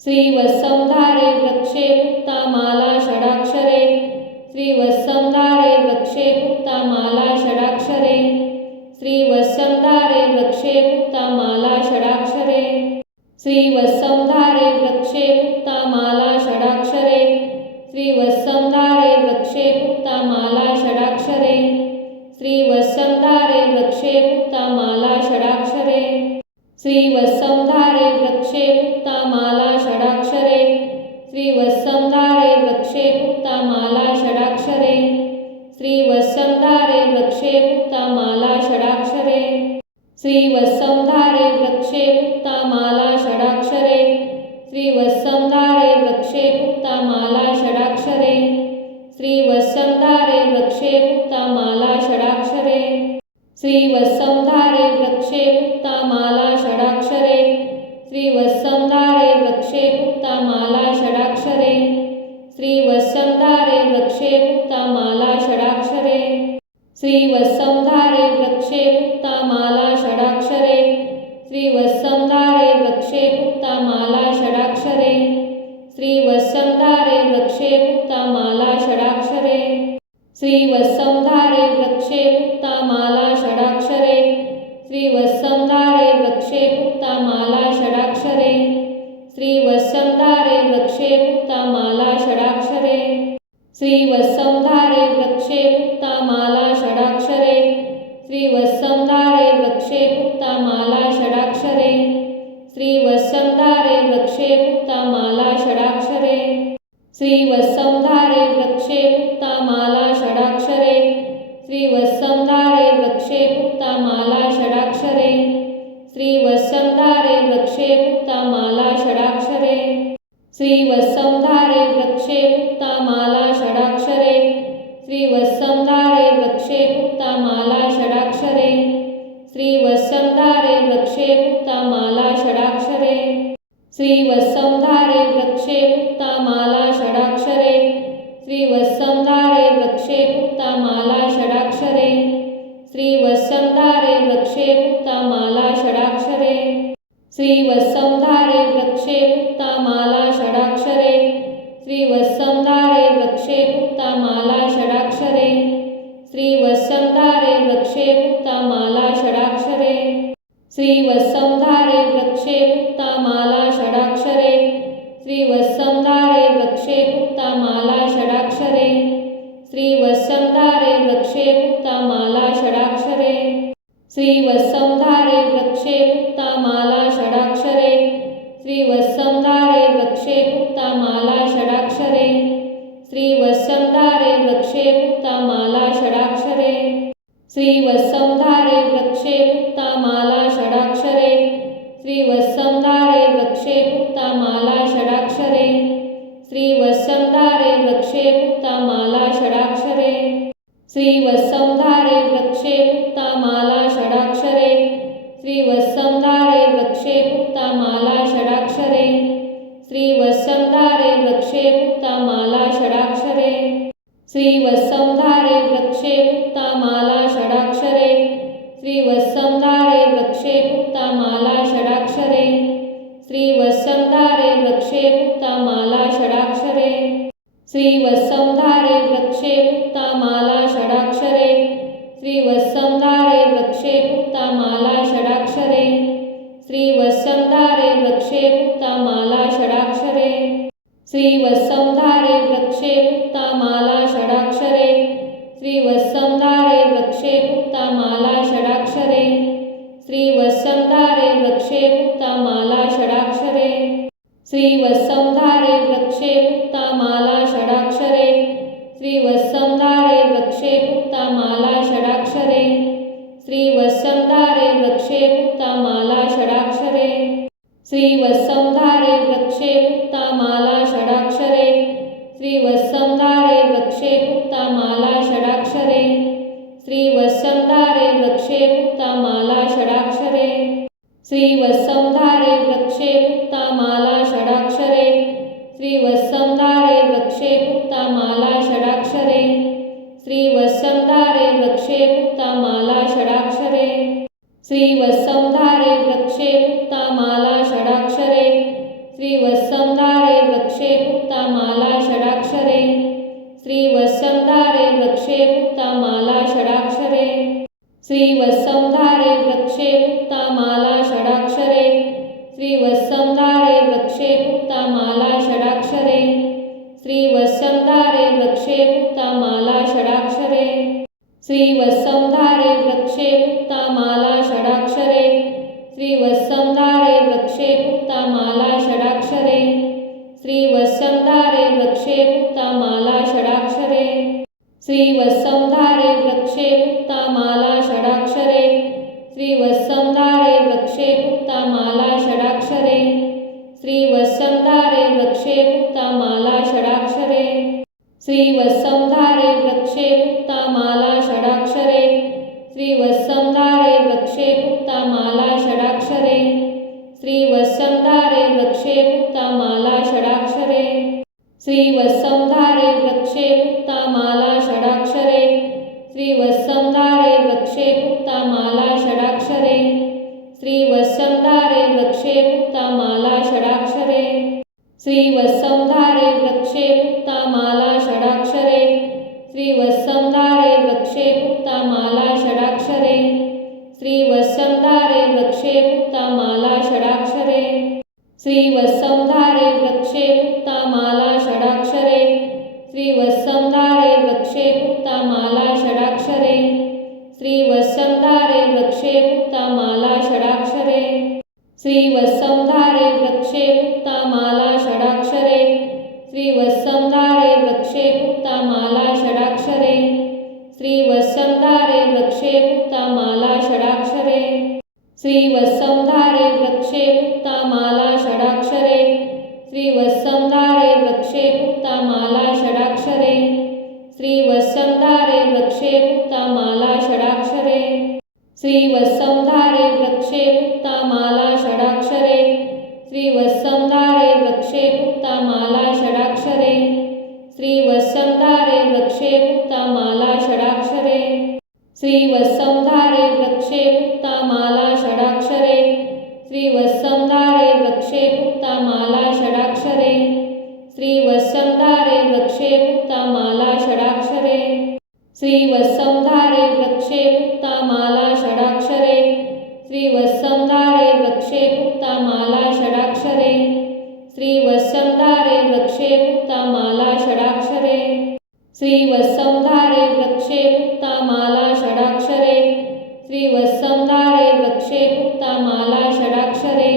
श्रीवत्संधारे वृक्षे मुक्ता माला षडाक्षरे श्रीवत्संधारे वृक्षे मुक्ता माला षडाक्षरे श्रीवत्संधारे वृक्षे मुक्ता माला षडाक्षरे श्रीवत्संधारे वृक्षे मुक्ता माला षडाक्षरे श्रीवत्संधारे वृक्षे मुक्ता माला षडाक्षरे श्रीवत्संधारे वृक्षे मुक्ता माला षडाक्षरे श्रीवत्संधारे वृक्षे मुक्ता माला षडाक्षरे श्रीवत्संधारे वृक्षे मुक्ता माला षडाक्षरे श्रीवत्संधारे वृक्षे मुक्ता माला षडाक्षरे श्रीवत्संधारे वृक्षे मुक्ता माला षडाक्षरे श्रीवत्संधारे वृक्षे मुक्ता माला षडाक्षरे श्रीवत्संधारे वृक्षे मुक्ता माला षडाक्षरे श्रीवत्संधारे वृक्षे मुक्ता माला षडाक्षरे श्रीवत्संधारे वृक्षे मुक्ता माला षडाक्षरे श्रीवत्संधारे श्रीवत्संधारे वृक्षे मुक्ता माला षडाक्षरे श्रीवत्संधारे वृक्षे मुक्ता माला षडाक्षरे श्रीवत्संधारे वृक्षे मुक्ता माला षडाक्षरे श्रीवत्संधारे वृक्षे मुक्ता माला षडाक्षरे श्रीवत्संधारे वृक्षे मुक्ता माला षडाक्षरे श्रीवत्संधारे वृक्षे मुक्ता माला षडाक्षरे श्रीवत्संधारे वृक्षे मुक्ता माला षडाक्षरे श्रीवत्संधारे वृक्षे मुक्ता माला षडाक्षरे श्रीवत्संधारे वृक्षे मुक्ता माला षडाक्षरे श्रीवत्संधारे वृक्षे मुक्ता माला षडाक्षरे श्रीवत्संधारे वृक्षे मुक्ता माला षडाक्षरे श्रीवत्संधारे वृक्षे मुक्ता माला षडाक्षरे श्रीवत्संधारे वृक्षे मुक्ता माला षडाक्षरे श्रीवत्संधारे वृक्षे मुक्ता माला षडाक्षरे श्रीवत्संधारे वृक्षे मुक्ता माला षडाक्षरे श्रीवत्संधारे वृक्षे मुक्ता माला षडाक्षरे श्रीवत्संधारे वृक्षे मुक्ता माला षडाक्षरे श्रीवत्संधारे वृक्षे मुक्ता माला षडाक्षरे श्रीवत्संधारे वृक्षे मुक्ता माला षडाक्षरे श्रीवत्संधारे वृक्षे मुक्ता माला षडाक्षरे श्रीवत्संधारे वृक्षे मुक्ता माला षडाक्षरे श्रीवत्संधारे वृक्षे मुक्ता माला षडाक्षरे श्रीवत्संधारे वृक्षे मुक्ता माला षडाक्षरे श्रीवत्संधारे वृक्षे मुक्ता माला षडाक्षरे श्रीवत्संधारे वृक्षे मुक्ता माला षडाक्षरे श्रीवत्संधारे वृक्षे मुक्ता माला षडाक्षरे श्रीवत्संधारे वृक्षे मुक्ता माला षडाक्षरे श्रीवत्संधारे वृक्षे मुक्ता माला षडाक्षरे श्रीवत्संधारे वृक्षे मुक्ता माला षडाक्षरे श्रीवत्संधारे वृक्षे मुक्ता माला षडाक्षरे श्रीवत्संधारे वृक्षे मुक्ता माला षडाक्षरे श्रीवत्संधारे वृक्षे मुक्ता माला षडाक्षरे श्रीवत्संधारे वृक्षे मुक्ता माला षडाक्षरे श्रीवत्संधारे वृक्षे मुक्ता माला षडाक्षरे श्रीवत्संधारे वृक्षे मुक्ता माला षडाक्षरे श्रीवत्संधारे वृक्षे मुक्ता माला षडाक्षरे श्रीवत्संधारे वृक्षे मुक्ता माला षडाक्षरे श्रीवत्संधारे वृक्षे मुक्ता माला षडाक्षरे श्रीवत्संधारे वृक्षे मुक्ता माला षडाक्षरे श्रीवत्संधारे वृक्षे मुक्ता माला षडाक्षरे श्रीवत्संधारे वृक्षे मुक्ता माला षडाक्षरे श्रीवत्संधारे वृक्षे मुक्ता माला षडाक्षरे श्रीवत्संधारे वृक्षे मुक्ता माला षडाक्षरे श्रीवत्संधारे वृक्षे मुक्ता माला षडाक्षरे श्रीवत्संधारे वृक्षे मुक्ता माला षडाक्षरे श्रीवत्संधारे वृक्षे मुक्ता माला षडाक्षरे श्रीवत्संधारे वृक्षे मुक्ता माला षडाक्षरे श्रीवत्संधारे वृक्षे मुक्ता माला षडाक्षरे श्रीवत्संधारे वृक्षे मुक्ता माला षडाक्षरे श्रीवत्संधारे वृक्षे मुक्ता माला षडाक्षरे श्रीवत्संधारे वृक्षे मुक्ता माला षडाक्षरे श्रीवत्संधारे वृक्षे मुक्ता माला षडाक्षरे श्रीवत्संधारे वृक्षे मुक्ता माला षडाक्षरे श्रीवत्संधारे वृक्षे मुक्ता माला षडाक्षरे श्रीवत्संधारे वृक्षे मुक्ता माला षडाक्षरे श्रीवत्संधारे वृक्षे मुक्ता माला षडाक्षरे श्रीवत्संधारे वृक्षे मुक्ता माला षडाक्षरे श्रीवत्संधारे वृक्षे मुक्ता माला षडाक्षरे श्रीवत्संधारे वृक्षे मुक्ता माला षडाक्षरे श्रीवत्संधारे वृक्षे मुक्ता माला षडाक्षरे श्रीवत्संधारे वृक्षे मुक्ता माला षडाक्षरे श्रीवत्संधारे वृक्षे मुक्ता माला षडाक्षरे श्रीवत्संधारे वृक्षे मुक्ता माला षडाक्षरे श्रीवत्संधारे वृक्षे मुक्ता माला षडाक्षरे श्रीवत्संधारे वृक्षे मुक्ता माला षडाक्षरे श्रीवत्संधारे वृक्षे मुक्ता माला षडाक्षरे श्रीवत्संधारे वृक्षे मुक्ता माला षडाक्षरे श्रीवत्संधारे वत्संधारे वृक्षे मुक्ता माला षडाक्षरे श्रीवत्संधारे वृक्षे मुक्ता माला षडाक्षरे श्रीवत्संधारे वृक्षे मुक्ता माला षडाक्षरे श्रीवत्संधारे वृक्षे मुक्ता माला षडाक्षरे श्रीवत्संधारे वृक्षे मुक्ता माला षडाक्षरे श्रीवत्संधारे वृक्षे मुक्ता माला षडाक्षरे श्रीवत्संधारे वृक्षे मुक्ता माला षडाक्षरे श्रीवत्संधारे वृक्षे मुक्ता माला षडाक्षरे श्रीवत्संधारे वृक्षे मुक्ता माला षडाक्षरे श्रीवत्संधारे वृक्षे मुक्ता माला षडाक्षरे श्रीवत्संधारे वृक्षे मुक्ता माला षडाक्षरे श्रीवत्संधारे वृक्षे मुक्ता माला षडाक्षरे श्रीवत्संधारे वृक्षे मुक्ता माला षडाक्षरे श्रीवत्संधारे वृक्षे मुक्ता माला षडाक्षरे श्रीवत्संधारे वृक्षे मुक्ता माला षडाक्षरे श्रीवत्संधारे वृक्षे मुक्ता माला षडाक्षरे श्रीवत्संधारे वृक्षे मुक्ता माला षडाक्षरे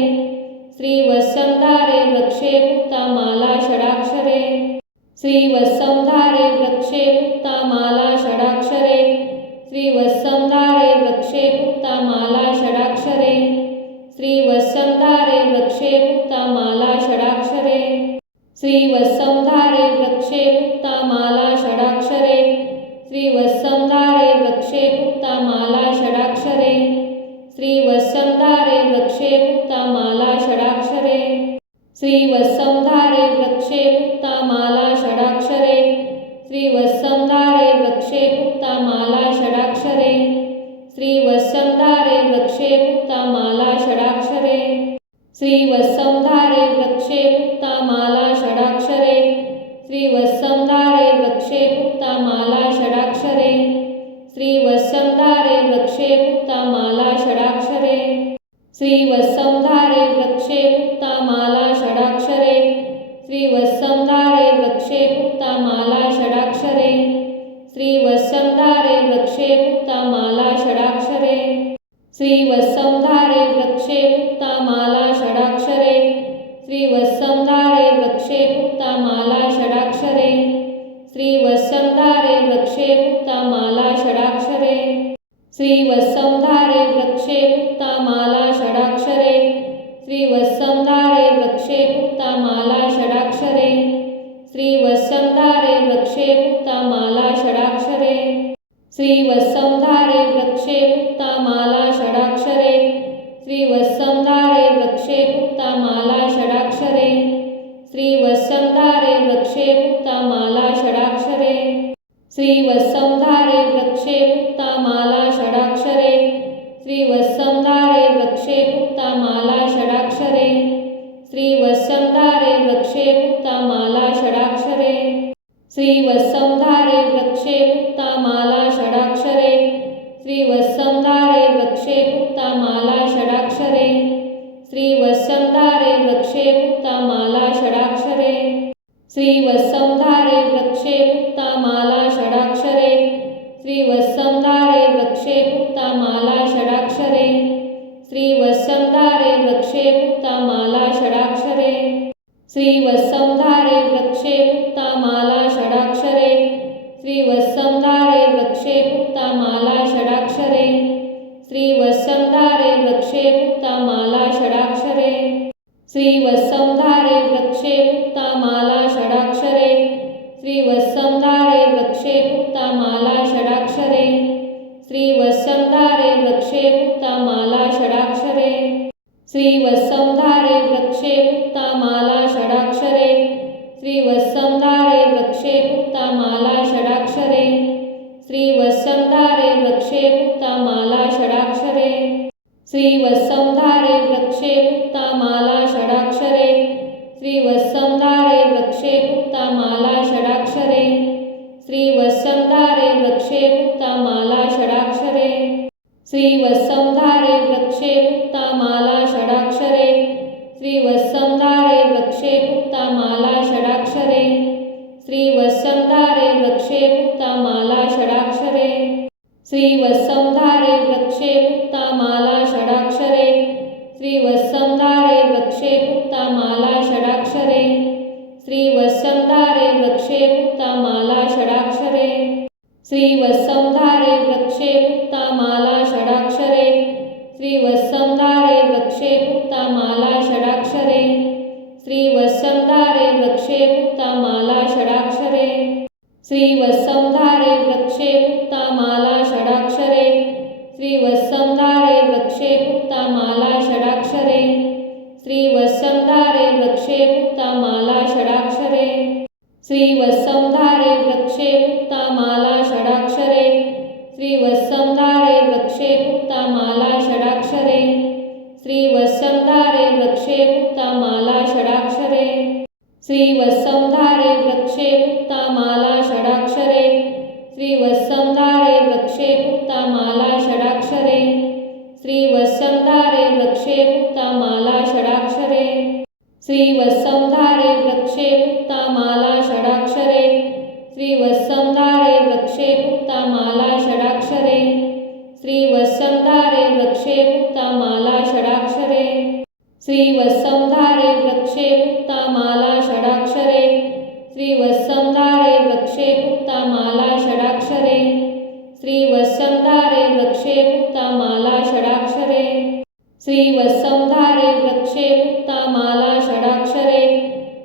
श्रीवत्संधारे वृक्षे मुक्ता माला षडाक्षरे श्रीवत्संधारे वृक्षे मुक्ता माला षडाक्षरे श्रीवत्संधारे वृक्षे मुक्ता माला षडाक्षरे श्रीवत्संधारे वृक्षे मुक्ता माला षडाक्षरे श्रीवत्संधारे वृक्षे मुक्ता माला षडाक्षरे श्रीवत्संधारे वृक्षे मुक्ता माला षडाक्षरे श्रीवत्संधारे वृक्षे मुक्ता माला षडाक्षरे श्रीवत्संधारे वृक्षे मुक्ता माला षडाक्षरे श्रीवत्संधारे वृक्षे मुक्ता माला षडाक्षरे श्रीवत्संधारे वृक्षे मुक्ता माला षडाक्षरे श्रीवत्संधारे वृक्षे मुक्ता माला षडाक्षरे श्रीवत्संधारे वृक्षे मुक्ता माला षडाक्षरे श्रीवत्संधारे वृक्षे मुक्ता माला षडाक्षरे श्रीवत्संधारे वृक्षे मुक्ता माला षडाक्षरे श्रीवत्संधारे वृक्षे मुक्ता माला षडाक्षरे श्रीवत्संधारे वृक्षे मुक्ता माला षडाक्षरे श्रीवत्संधारे वृक्षे मुक्ता माला षडाक्षरे श्रीवत्संधारे वृक्षे मुक्ता माला षडाक्षरे श्रीवत्संधारे वृक्षे मुक्ता माला षडाक्षरे श्रीवत्संधारे वृक्षे मुक्ता माला षडाक्षरे श्रीवत्संधारे वृक्षे मुक्ता माला षडाक्षरे श्रीवत्संधारे वृक्षे मुक्ता माला षडाक्षरे श्रीवत्संधारे वृक्षे मुक्ता माला षडाक्षरे श्रीवत्संधारे वृक्षे मुक्ता माला षडाक्षरे श्रीवत्संधारे वृक्षे मुक्ता माला षडाक्षरे श्रीवत्संधारे वृक्षे मुक्ता माला षडाक्षरे श्रीवत्संधारे वृक्षे मुक्ता माला षडाक्षरे श्रीवत्संधारे वृक्षे मुक्ता माला षडाक्षरे श्रीवत्संधारे वृक्षे मुक्ता माला षडाक्षरे श्रीवत्संधारे वृक्षे मुक्ता माला षडाक्षरे श्रीवत्संधारे वृक्षे मुक्ता माला षडाक्षरे श्रीवत्संधारे वृक्षे मुक्ता माला षडाक्षरे श्रीवत्संधारे वृक्षे मुक्ता माला षडाक्षरे श्रीवत्संधारे वृक्षे मुक्ता माला षडाक्षरे श्रीवत्संधारे वृक्षे मुक्ता माला षडाक्षरे श्रीवत्संधारे वृक्षे मुक्ता माला षडाक्षरे श्रीवत्संधारे वृक्षे मुक्ता माला षडाक्षरे श्रीवत्संधारे वृक्षे मुक्ता माला षडाक्षरे श्रीवत्संधारे वृक्षे मुक्ता माला षडाक्षरे श्रीवत्संधारे वृक्षे मुक्ता माला षडाक्षरे श्रीवत्संधारे वृक्षे मुक्ता माला षडाक्षरे श्रीवत्संधारे वृक्षे मुक्ता माला षडाक्षरे श्रीवत्संधारे वृक्षे मुक्ता माला षडाक्षरे श्रीवत्संधारे वृक्षे मुक्ता माला षडाक्षरे श्रीवत्संधारे वृक्षे मुक्ता माला षडाक्षरे श्रीवत्संधारे वृक्षे मुक्ता माला षडाक्षरे श्रीवत्संधारे वृक्षे मुक्ता माला षडाक्षरे श्रीवत्संधारे वृक्षे मुक्ता माला षडाक्षरे श्रीवत्संधारे वृक्षे मुक्ता माला षडाक्षरे श्रीवत्संधारे वृक्षे मुक्ता माला षडाक्षरे श्रीवत्संधारे श्रीवत्संधारे वृक्षे मुक्तामाला षडाक्षरे श्रीवत्संधारे वृक्षे मुक्तामाला षडाक्षरे श्रीवत्संधारे वृक्षे मुक्तामाला षडाक्षरे श्रीवत्संधारे वृक्षे मुक्तामाला षडाक्षरे श्रीवत्संधारे वृक्षे मुक्तामाला षडाक्षरे श्रीवत्संधारे वृक्षे मुक्तामाला षडाक्षरे श्रीवत्संधारे वृक्षे मुक्तामाला षडाक्षरे श्रीवत्संधारे वृक्षे मुक्तामाला षडाक्षरे श्रीवत्संधारे वृक्षे मुक्तामाला षडाक्षरे श्रीवत्संधारे वृक्षे मुक्तामाला षडाक्षरे श्रीवत्संधारे वृक्षे मुक्तामाला षडाक्षरे श्रीवत्संधारे वृक्षे मुक्तामाला षडाक्षरे श्रीवत्संधारे वृक्षे मुक्तामाला षडाक्षरे श्रीवत्संधारे वृक्षे मुक्तामाला षडाक्षरे श्रीवत्संधारे वृक्षे मुक्तामाला षडाक्षरे श्रीवत्संधारे वृक्षे मुक्तामाला षडाक्षरे श्रीवत्संधारे वृक्षे मुक्तामाला षडाक्षरे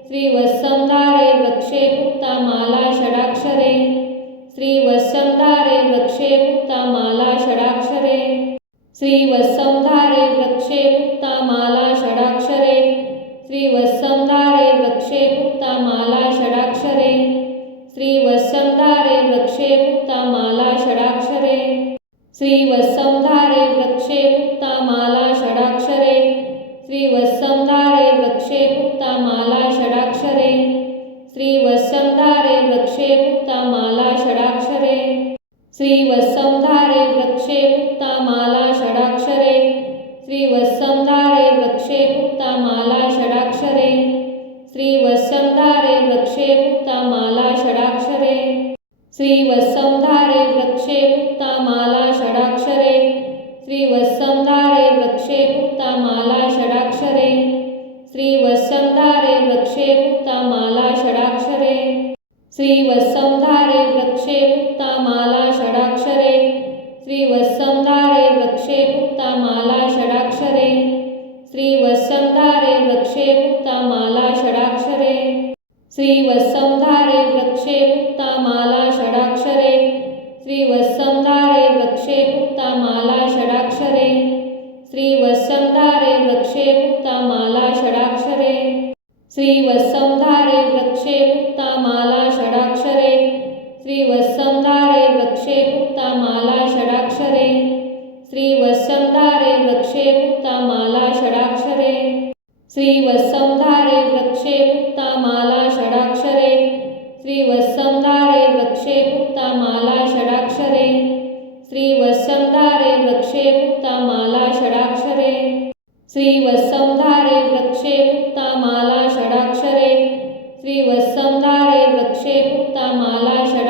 श्रीवत्संधारे वृक्षे मुक्तामाला षडाक्षरे श्रीवत्संधारे वृक्षे मुक्तामाला षडाक्षरे श्रीवत्संधारे वृक्षे मुक्तामाला षडाक्षरे श्रीवत्संधारे वृक्षे मुक्तामाला षडाक्षरे श्रीवत्संधारे वृक्षे मुक्तामाला षडाक्षरे श्रीवत्संधारे वृक्षे मुक्तामाला षडाक्षरे श्रीवत्संधारे वृक्षे मुक्तामाला षडाक्षरे श्रीवत्संधारे वृक्षे मुक्तामाला षडाक्षरे श्रीवत्संधारे वृक्षे मुक्तामाला षडाक्षरे श्रीवत्संधारे वृक्षे मुक्तामाला षडाक्षरे श्रीवत्संधारे वृक्षे मुक्तामाला षडाक्षरे श्रीवत्संधारे वृक्षे मुक्तामाला षडाक्षरे श्रीवत्संधारे वृक्षे मुक्तामाला षडाक्षरे श्रीवत्संधारे वृक्षे मुक्तामाला षडाक्षरे श्रीवत्संधारे वृक्षे मुक्तामाला षडाक्षरे श्रीवत्संधारे वृक्षे मुक्तामाला षडाक्षरे श्रीवत्संधारे वृक्षे मुक्तामाला षडाक्षरे श्रीवत्संधारे वृक्षे मुक्तामाला षडाक्षरे श्रीवत्संधारे वृक्षे मुक्तामाला षडाक्षरे श्रीवत्संधारे वृक्षे मुक्तामाला षडाक्षरे श्रीवत्संधारे वृक्षे मुक्तामाला षडाक्षरे श्रीवत्संधारे वृक्षे मुक्तामाला षडाक्षरे श्रीवत्संधारे वृक्षे मुक्तामाला षडाक्षरे श्रीवत्संधारे वृक्षे मुक्तामाला षडाक्षरे श्रीवत्संधारे वृक्षे मुक्तामाला षडाक्षरे श्रीवत्संधारे वृक्षे मुक्तामाला षडाक्षरे श्रीवत्संधारे वृक्षे मुक्तामाला षडाक्षरे श्रीवत्संधारे वृक्षे मुक्तामाला षडाक्षरे श्रीवत्संधारे वृक्षे मुक्तामाला षडाक्षरे श्रीवत्संधारे वृक्षे मुक्तामाला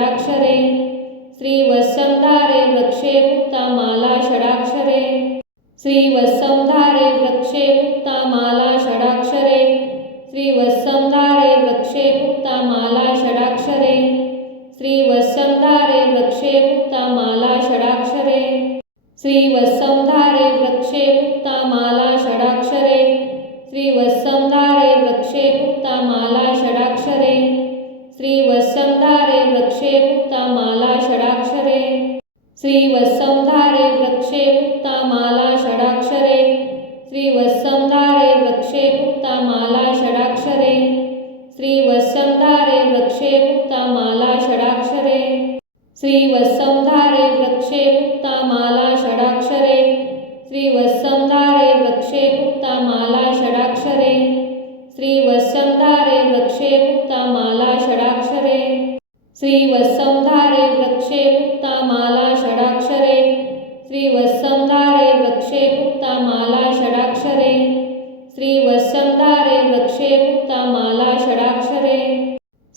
षडाक्षरे श्रीवत्संधारे वृक्षे मुक्तामाला षडाक्षरे श्रीवत्संधारे वृक्षे मुक्तामाला षडाक्षरे श्रीवत्संधारे वृक्षे मुक्तामाला षडाक्षरे श्रीवत्संधारे वृक्षे मुक्तामाला षडाक्षरे श्रीवत्संधारे वृक्षे मुक्तामाला षडाक्षरे श्रीवत्संधारे वृक्षे मुक्तामाला षडाक्षरे श्रीवत्संधारे वृक्षे मुक्तामाला षडाक्षरे श्रीवत्संधारे वृक्षे मुक्तामाला षडाक्षरे श्रीवत्संधारे वृक्षे मुक्तामाला षडाक्षरे श्रीवत्संधारे वृक्षे मुक्तामाला षडाक्षरे श्रीवत्संधारे वृक्षे मुक्तामाला षडाक्षरे श्रीवत्संधारे वृक्षे मुक्तामाला षडाक्षरे श्रीवत्संधारे वृक्षे मुक्तामाला षडाक्षरे श्रीवत्संधारे वृक्षे मुक्तामाला षडाक्षरे श्रीवत्संधारे वृक्षे मुक्तामाला षडाक्षरे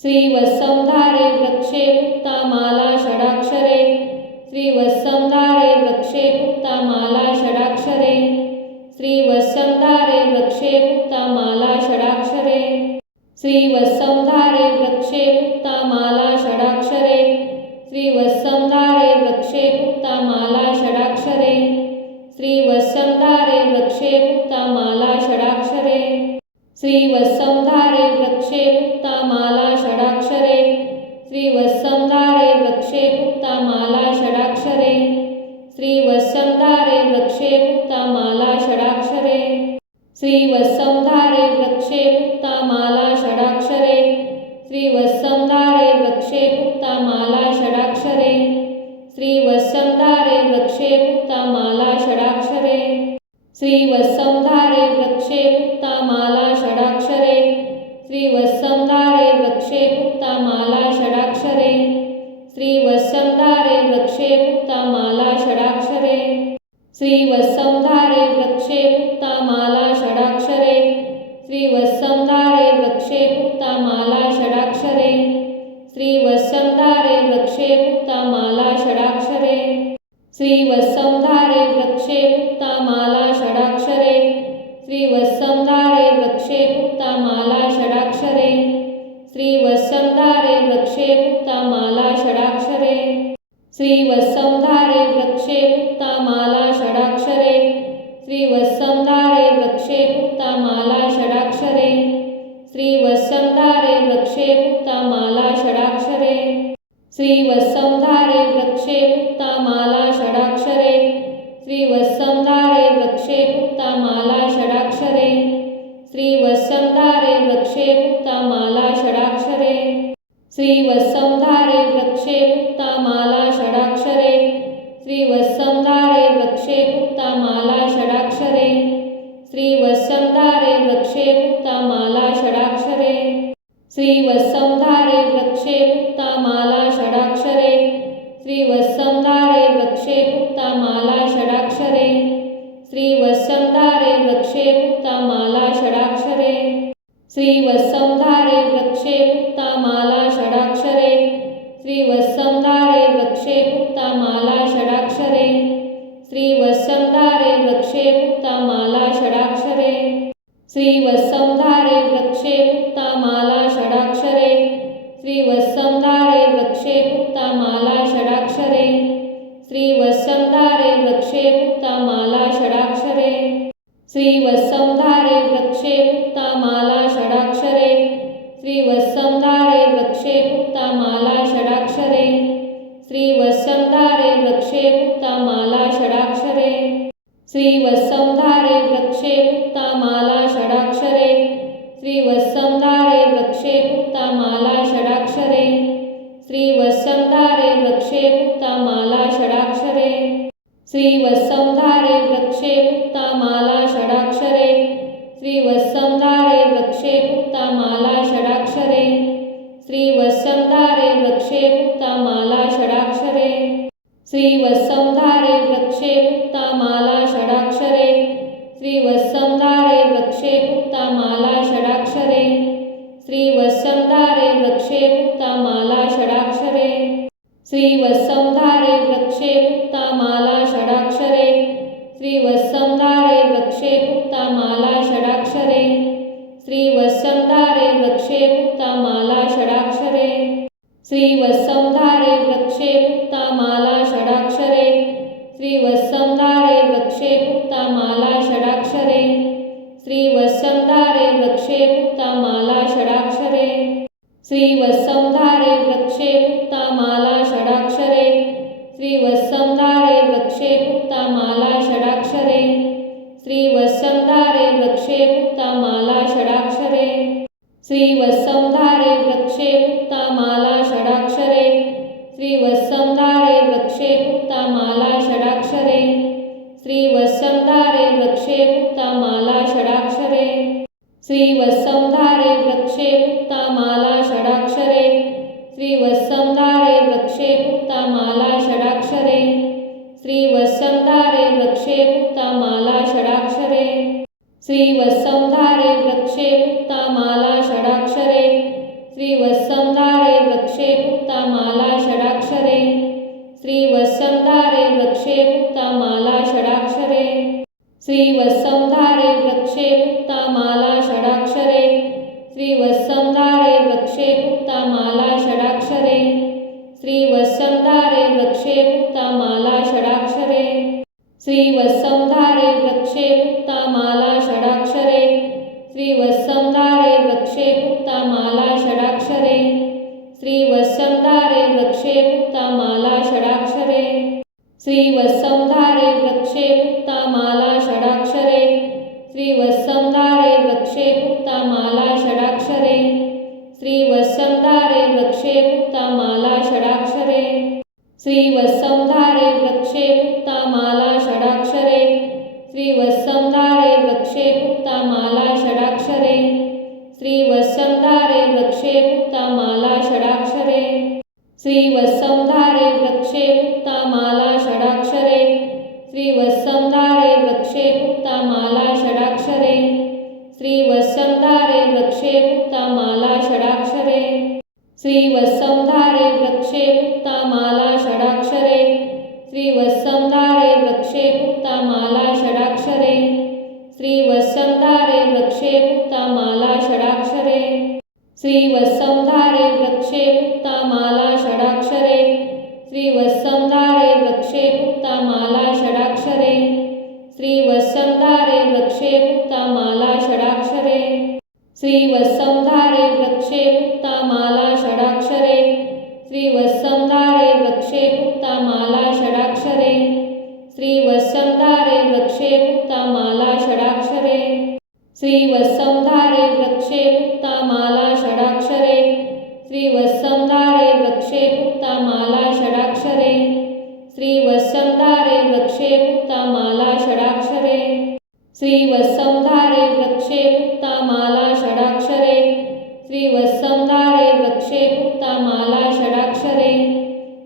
श्रीवत्संधारे वृक्षे मुक्तामाला षडाक्षरे श्रीवत्संधारे वृक्षे मुक्तामाला षडाक्षरे श्रीवत्संधारे वृक्षे मुक्तामाला षडाक्षरे श्रीवत्संधारे वृक्षे मुक्तामाला षडाक्षरे श्रीवत्संधारे वृक्षे मुक्तामाला षडाक्षरे श्रीवत्संधारे वृक्षे मुक्तामाला षडाक्षरे श्रीवत्संधारे वृक्षे मुक्तामाला षडाक्षरे श्रीवत्संधारे वृक्षे मुक्तामाला षडाक्षरे श्रीवत्संधारे वृक्षे मुक्तामाला षडाक्षरे श्रीवत्संधारे वृक्षे मुक्तामाला षडाक्षरे श्रीवत्संधारे वृक्षे मुक्तामाला षडाक्षरे श्रीवत्संधारे वृक्षे मुक्तामाला षडाक्षरे श्रीवत्संधारे वृक्षे मुक्तामाला षडाक्षरे श्रीवत्संधारे वृक्षे मुक्तामाला षडाक्षरे श्रीवत्संधारे वृक्षे मुक्तामाला षडाक्षरे श्रीवत्संधारे वृक्षे मुक्तामाला षडाक्षरे श्रीवत्संधारे वृक्षे मुक्तामाला षडाक्षरे श्रीवत्संधारे वृक्षे मुक्तामाला षडाक्षरे श्रीवत्संधारे वृक्षे मुक्तामाला षडाक्षरे श्रीवत्संधारे वृक्षे मुक्तामाला षडाक्षरे श्रीवत्संधारे वृक्षे मुक्तामाला षडाक्षरे श्रीवत्संधारे वृक्षे मुक्तामाला षडाक्षरे श्रीवत्संधारे वृक्षे मुक्तामाला षडाक्षरे श्रीवत्संधारे वृक्षे मुक्तामाला षडाक्षरे श्रीवत्संधारे वृक्षे मुक्तामाला षडाक्षरे श्रीवत्संधारे वृक्षे मुक्तामाला षडाक्षरे श्रीवत्संधारे वृक्षे मुक्तामाला षडाक्षरे श्रीवत्संधारे वृक्षे मुक्तामाला षडाक्षरे श्रीवत्संधारे वृक्षे मुक्तामाला षडाक्षरे श्रीवत्संधारे वृक्षे मुक्तामाला षडाक्षरे श्रीवत्संधारे वृक्षे मुक्तामाला षडाक्षरे श्रीवत्संधारे वृक्षे मुक्तामाला षडाक्षरे श्रीवत्संधारे वृक्षे मुक्तामाला षडाक्षरे श्रीवत्संधारे वृक्षे मुक्तामाला षडाक्षरे श्रीवत्संधारे वृक्षे मुक्तामाला षडाक्षरे श्रीवत्संधारे वृक्षे मुक्तामाला षडाक्षरे श्रीवत्संधारे वृक्षे मुक्तामाला षडाक्षरे श्रीवत्संधारे वृक्षे मुक्तामाला षडाक्षरे श्रीवत्संधारे वृक्षे मुक्तामाला षडाक्षरे श्रीवत्संधारे वृक्षे मुक्तामाला षडाक्षरे श्रीवत्संधारे वृक्षे मुक्तामाला षडाक्षरे श्रीवत्संधारे वृक्षे मुक्तामाला षडाक्षरे श्रीवत्संधारे वृक्षे मुक्तामाला षडाक्षरे श्रीवत्संधारे वृक्षे मुक्तामाला षडाक्षरे श्रीवत्संधारे वृक्षे मुक्तामाला षडाक्षरे श्रीवत्संधारे वृक्षे मुक्तामाला षडाक्षरे श्रीवत्संधारे वृक्षे मुक्तामाला षडाक्षरे श्रीवत्संधारे वृक्षे मुक्तामाला षडाक्षरे श्रीवत्संधारे वृक्षे मुक्तामाला षडाक्षरे श्रीवत्संधारे वृक्षे मुक्तामाला षडाक्षरे श्रीवत्संधारे वृक्षे मुक्तामाला षडाक्षरे श्रीवत्संधारे वृक्षे मुक्तामाला षडाक्षरे श्रीवत्संधारे वृक्षे मुक्तामाला षडाक्षरे श्रीवत्संधारे वृक्षे मुक्तामाला षडाक्षरे श्रीवत्संधारे वृक्षे मुक्तामाला षडाक्षरे श्रीवत्संधारे वृक्षे मुक्तामाला षडाक्षरे श्रीवत्संधारे वृक्षे मुक्तामाला षडाक्षरे श्रीवत्संधारे वृक्षे मुक्तामाला षडाक्षरे श्रीवत्संधारे वृक्षे मुक्तामाला षडाक्षरे श्रीवत्संधारे वृक्षे मुक्तामाला षडाक्षरे श्रीवत्संधारे वृक्षे मुक्तामाला षडाक्षरे श्रीवत्संधारे वृक्षे मुक्तामाला षडाक्षरे श्रीवत्संधारे वृक्षे मुक्तामाला षडाक्षरे श्रीवत्संधारे वृक्षे मुक्तामाला षडाक्षरे श्रीवत्संधारे वृक्षे मुक्तामाला षडाक्षरे श्रीवत्संधारे वृक्षे मुक्तामाला षडाक्षरे श्रीवत्संधारे वृक्षे मुक्तामाला षडाक्षरे श्रीवत्संधारे वृक्षे मुक्तामाला षडाक्षरे श्रीवत्संधारे वृक्षे मुक्तामाला षडाक्षरे श्रीवत्संधारे वृक्षे मुक्तामाला षडाक्षरे श्रीवत्संधारे वृक्षे मुक्तामाला षडाक्षरे श्रीवत्संधारे वृक्षे मुक्तामाला षडाक्षरे श्रीवत्संधारे श्रीवत्संधारे वृक्षे मुक्तामाला षडाक्षरे श्रीवत्संधारे वृक्षे मुक्तामाला षडाक्षरे श्रीवत्संधारे वृक्षे मुक्तामाला षडाक्षरे श्रीवत्संधारे वृक्षे मुक्तामाला षडाक्षरे श्रीवत्संधारे वृक्षे मुक्तामाला षडाक्षरे श्रीवत्संधारे वृक्षे मुक्तामाला षडाक्षरे श्रीवत्संधारे वृक्षे मुक्तामाला षडाक्षरे श्रीवत्संधारे वृक्षे मुक्तामाला षडाक्षरे श्रीवत्संधारे वृक्षे मुक्तामाला षडाक्षरे श्रीवत्संधारे वृक्षे मुक्तामाला षडाक्षरे श्रीवत्संधारे वृक्षे मुक्तामाला षडाक्षरे श्रीवत्संधारे वृक्षे मुक्तामाला षडाक्षरे श्रीवत्संधारे वृक्षे मुक्तामाला षडाक्षरे श्रीवत्संधारे वृक्षे मुक्तामाला षडाक्षरे श्रीवत्संधारे वृक्षे मुक्तामाला षडाक्षरे श्रीवत्संधारे वृक्षे मुक्तामाला षडाक्षरे श्रीवत्संधारे वृक्षे मुक्तामाला षडाक्षरे श्रीवत्संधारे वृक्षे मुक्तामाला षडाक्षरे श्रीवत्संधारे वृक्षे मुक्तामाला षडाक्षरे श्रीवत्संधारे वृक्षे मुक्तामाला षडाक्षरे श्रीवत्संधारे वृक्षे मुक्तामाला षडाक्षरे श्रीवत्संधारे वृक्षे मुक्तामाला षडाक्षरे श्रीवत्संधारे वृक्षे मुक्तामाला षडाक्षरे श्रीवत्संधारे वृक्षे मुक्तामाला षडाक्षरे श्रीवत्संधारे वृक्षे मुक्तामाला षडाक्षरे श्रीवत्संधारे वृक्षे मुक्तामाला षडाक्षरे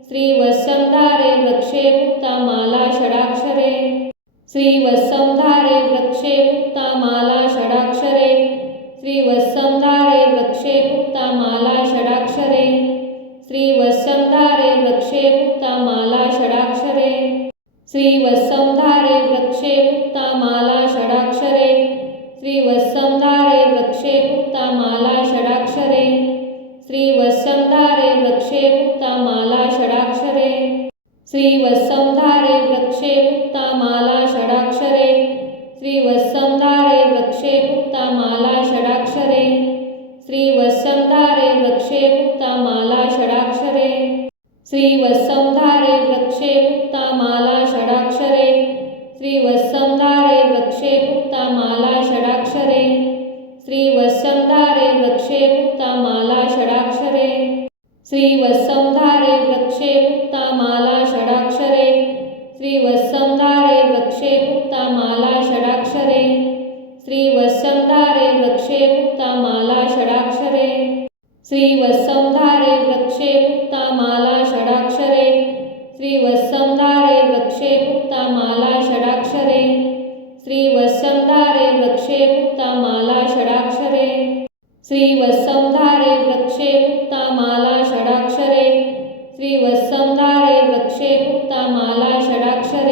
श्रीवत्संधारे वृक्षे मुक्तामाला षडाक्षरे श्रीवत्संधारे वृक्षे मुक्तामाला षडाक्षरे श्रीवत्संधारे वृक्षे मुक्तामाला षडाक्षरे श्रीवत्संधारे वृक्षे मुक्तामाला षडाक्षरे श्रीवत्संधारे वृक्षे मुक्तामाला षडाक्षरे श्रीवत्संधारे वृक्षे मुक्तामाला षडाक्षरे श्रीवत्संधारे वृक्षे मुक्तामाला षडाक्षरे श्रीवत्संधारे वृक्षे मुक्तामाला षडाक्षरे श्रीवत्संधारे वृक्षे मुक्तामाला षडाक्षरे श्रीवत्संधारे वृक्षे मुक्तामाला षडाक्षरे श्रीवत्संधारे वृक्षे मुक्तामाला षडाक्षरे श्रीवत्संधारे वृक्षे मुक्तामाला षडाक्षरे श्रीवत्संधारे वृक्षे मुक्तामाला षडाक्षरे श्रीवत्संधारे वृक्षे मुक्तामाला षडाक्षरे श्रीवत्संधारे वृक्षे मुक्तामाला षडाक्षरे श्रीवत्संधारे वृक्षे मुक्तामाला षडाक्षरे श्रीवत्संधारे वृक्षे मुक्तामाला षडाक्षरे श्रीवत्संधारे वृक्षे मुक्तामाला षडाक्षरे श्रीवत्संधारे वृक्षे मुक्तामाला षडाक्षरे श्रीवत्संधारे वृक्षे मुक्तामाला षडाक्षरे श्रीवत्संधारे वृक्षे मुक्तामाला षडाक्षरे श्रीवत्संधारे वृक्षे मुक्तामाला षडाक्षरे श्रीवत्संधारे वृक्षे मुक्तामाला षडाक्षरे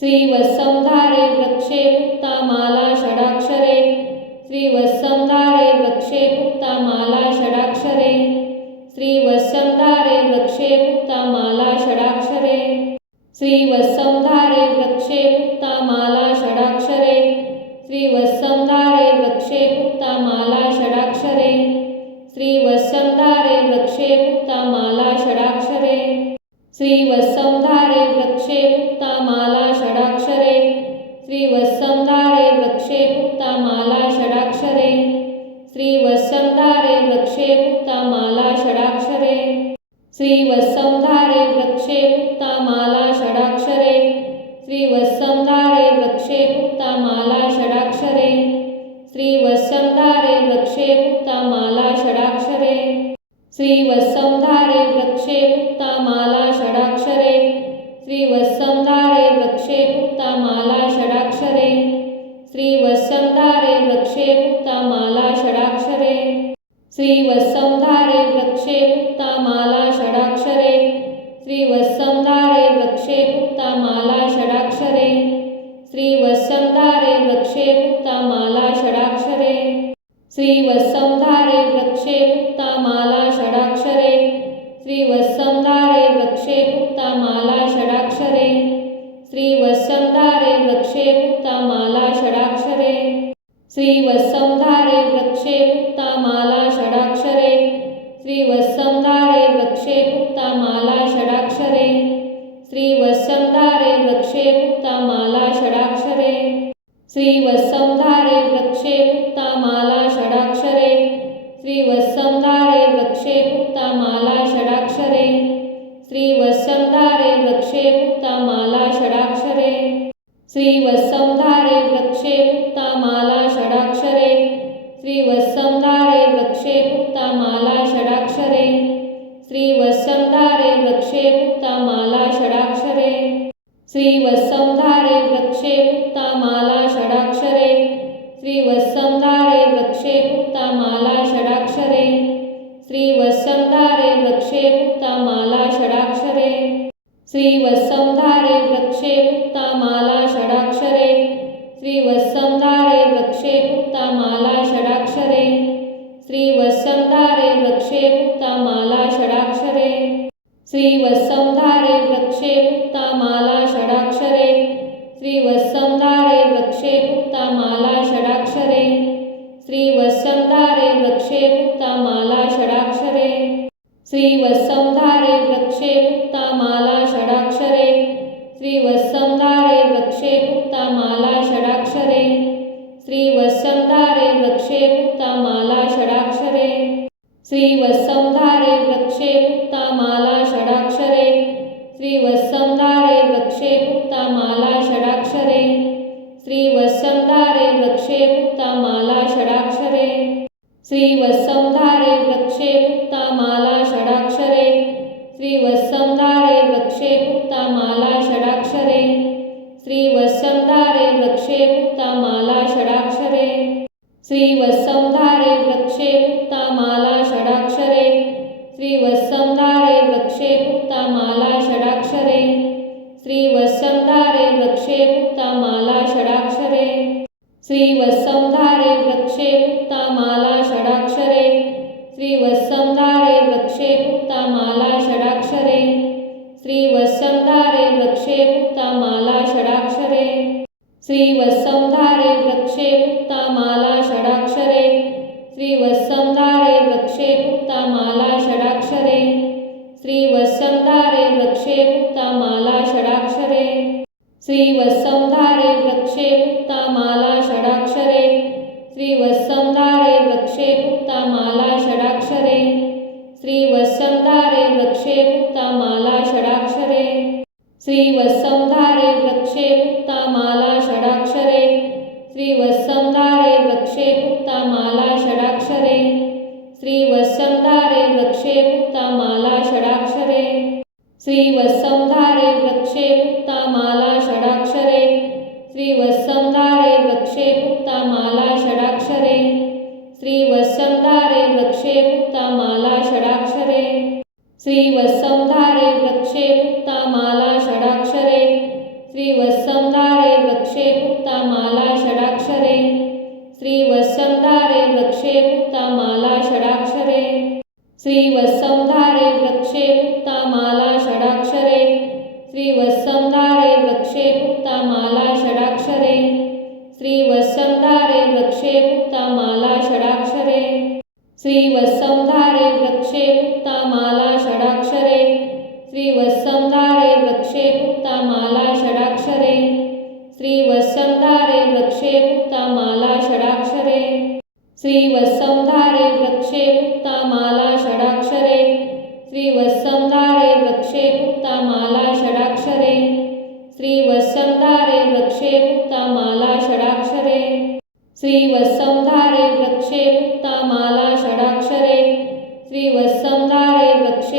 श्रीवत्संधारे वृक्षे मुक्तामाला षडाक्षरे श्रीवत्संधारे वृक्षे मुक्तामाला षडाक्षरे श्रीवत्संधारे वृक्षे मुक्तामाला षडाक्षरे श्रीवत्संधारे वृक्षे मुक्तामाला षडाक्षरे श्रीवत्संधारे वृक्षे मुक्तामाला षडाक्षरे श्रीवत्संधारे वृक्षे मुक्तामाला षडाक्षरे श्रीवत्संधारे वृक्षे मुक्तामाला षडाक्षरे श्रीवत्संधारे वृक्षे मुक्तामाला षडाक्षरे श्रीवत्संधारे वृक्षे मुक्तामाला षडाक्षरे श्रीवत्संधारे वृक्षे मुक्तामाला षडाक्षरे श्रीवत्संधारे वृक्षे मुक्तामाला षडाक्षरे श्रीवत्संधारे वृक्षे मुक्तामाला षडाक्षरे श्रीवत्संधारे वृक्षे मुक्तामाला षडाक्षरे श्रीवत्संधारे वृक्षे मुक्तामाला षडाक्षरे श्रीवत्संधारे वृक्षे मुक्तामाला षडाक्षरे श्रीवत्संधारे वृक्षे मुक्तामाला षडाक्षरे श्रीवत्संधारे वृक्षे मुक्तामाला षडाक्षरे श्रीवत्संधारे वृक्षे मुक्तामाला षडाक्षरे श्रीवत्संधारे श्रीवत्संधारे वृक्षे मुक्तामाला षडाक्षरे श्रीवत्संधारे वृक्षे मुक्तामाला षडाक्षरे श्रीवत्संधारे वृक्षे मुक्तामाला षडाक्षरे श्रीवत्संधारे वृक्षे मुक्तामाला षडाक्षरे श्रीवत्संधारे वृक्षे मुक्तामाला षडाक्षरे श्रीवत्संधारे वृक्षे मुक्तामाला षडाक्षरे श्रीवत्संधारे वृक्षे मुक्तामाला षडाक्षरे श्रीवत्संधारे वृक्षे मुक्तामाला षडाक्षरे श्रीवत्संधारे वृक्षे मुक्तामाला षडाक्षरे श्रीवत्संधारे वृक्षे मुक्तामाला षडाक्षरे श्रीवत्संधारे वृक्षे मुक्तामाला षडाक्षरे श्रीवत्संधारे वृक्षे मुक्तामाला षडाक्षरे श्रीवत्संधारे वृक्षे मुक्तामाला षडाक्षरे श्रीवत्संधारे वृक्षे मुक्तामाला षडाक्षरे श्रीवत्संधारे वृक्षे मुक्तामाला षडाक्षरे श्रीवत्संधारे वृक्षे मुक्तामाला षडाक्षरे श्रीवत्संधारे वृक्षे मुक्तामाला षडाक्षरे श्रीवत्संधारे वृक्षे मुक्तामाला षडाक्षरे श्रीवत्संधारे वृक्षे मुक्तामाला षडाक्षरे श्रीवत्संधारे वृक्षे मुक्तामाला षडाक्षरे श्रीवत्संधारे वृक्षे मुक्तामाला षडाक्षरे श्रीवत्संधारे वृक्षे मुक्तामाला षडाक्षरे श्रीवत्संधारे वृक्षे मुक्तामाला षडाक्षरे श्रीवत्संधारे वृक्षे मुक्तामाला षडाक्षरे श्रीवत्संधारे वृक्षे मुक्तामाला षडाक्षरे श्रीवत्संधारे वृक्षे मुक्तामाला षडाक्षरे श्रीवत्संधारे वृक्षे मुक्तामाला षडाक्षरे श्रीवत्संधारे वृक्षे मुक्तामाला षडाक्षरे श्रीवत्संधारे वृक्षे मुक्तामाला षडाक्षरे श्रीवत्संधारे वृक्षे मुक्तामाला षडाक्षरे श्रीवत्संधारे वृक्षे मुक्तामाला षडाक्षरे श्रीवत्संधारे वृक्षे मुक्तामाला षडाक्षरे श्रीवत्संधारे वृक्षे मुक्तामाला षडाक्षरे श्रीवत्संधारे वृक्षे मुक्तामाला षडाक्षरे श्रीवत्संधारे वृक्षे मुक्तामाला षडाक्षरे श्रीवत्संधारे वृक्षे मुक्तामाला षडाक्षरे श्रीवत्संधारे वृक्षे मुक्तामाला षडाक्षरे श्रीवत्संधारे वृक्षे मुक्तामाला षडाक्षरे श्रीवत्संधारे वृक्षे मुक्तामाला षडाक्षरे श्रीवत्संधारे वृक्षे मुक्तामाला षडाक्षरे श्रीवत्संधारे वृक्षे मुक्तामाला षडाक्षरे श्रीवत्संधारे वृक्षे मुक्तामाला षडाक्षरे श्रीवत्संधारे वृक्षे मुक्तामाला षडाक्षरे श्रीवत्संधारे वृक्षे मुक्तामाला षडाक्षरे श्रीवत्संधारे वृक्षे मुक्तामाला षडाक्षरे श्रीवत्संधारे वृक्षे मुक्तामाला षडाक्षरे श्रीवत्संधारे वृक्षे मुक्तामाला षडाक्षरे श्रीवत्संधारे वृक्षे मुक्तामाला षडाक्षरे श्रीवत्संधारे वृक्षे मुक्तामाला षडाक्षरे श्रीवत्संधारे वृक्षे मुक्तामाला षडाक्षरे श्रीवत्संधारे वृक्षे मुक्तामाला षडाक्षरे श्रीवत्संधारे वृक्षे मुक्तामाला षडाक्षरे श्रीवत्संधारे वृक्षे मुक्तामाला षडाक्षरे श्रीवत्संधारे वृक्षे मुक्तामाला षडाक्षरे श्रीवत्संधारे वृक्षे मुक्तामाला षडाक्षरे श्रीवत्संधारे वृक्षे मुक्तामाला षडाक्षरे श्रीवत्संधारे वृक्षे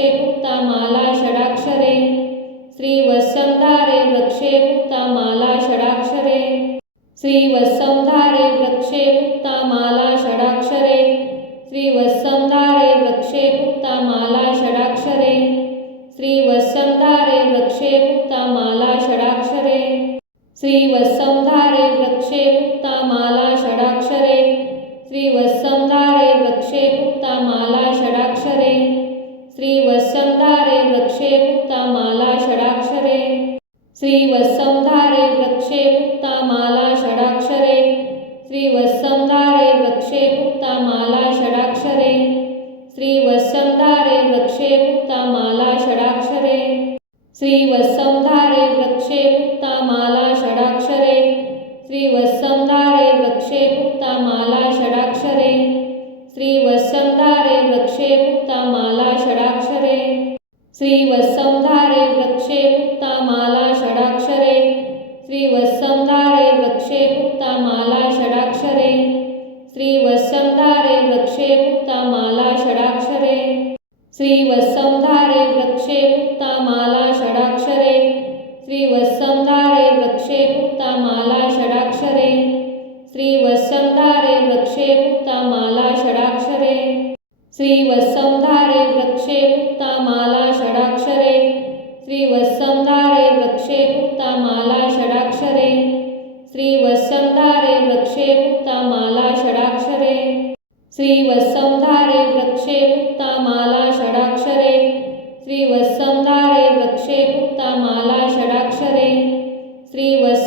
मुक्तामाला षडाक्षरे श्रीवत्संधारे वृक्षे मुक्तामाला षडाक्षरे श्रीवत्संधारे वृक्षे मुक्तामाला षडाक्षरे श्रीवत्संधारे वृक्षे मुक्तामाला षडाक्षरे श्रीवत्संधारे वृक्षे मुक्तामाला षडाक्षरे श्रीवत्संधारे वृक्षे मुक्तामाला षडाक्षरे श्रीवत्संधारे वृक्षे मुक्तामाला षडाक्षरे श्रीवत्संधारे वृक्षे मुक्तामाला षडाक्षरे श्रीवत्संधारे वृक्षे मुक्तामाला षडाक्षरे श्रीवत्संधारे वृक्षे मुक्तामाला षडाक्षरे श्रीवत्संधारे वृक्षे मुक्तामाला षडाक्षरे श्रीवत्संधारे वृक्षे मुक्ता माला षडाक्षरे श्रीवत्संधारे वृक्षे मुक्ता माला षडाक्षरे श्रीवत्संधारे वृक्षे मुक्ता माला षडाक्षरे श्रीवत्संधारे वृक्षे मुक्ता माला षडाक्षरे श्रीवत्संधारे वृक्षे मुक्ता माला षडाक्षरे श्रीवत्संधारे वृक्षे मुक्ता माला षडाक्षरे श्रीवत्संधारे वृक्षे मुक्ता माला षडाक्षरे श्रीवत्संधारे वृक्षे मुक्ता माला षडाक्षरे श्रीवत्संधारे वृक्षे मुक्ता माला षडाक्षरे श्रीवत्संधारे वृक्षे मुक्ता माला षडाक्षरे श्रीवत्संधारे वृक्षे मुक्ता माला षडाक्षरे श्रीवत्संधारे वृक्षे मुक्ता माला षडाक्षरे श्रीवत्संधारे वृक्षे मुक्ता माला षडाक्षरे श्रीवत्संधारे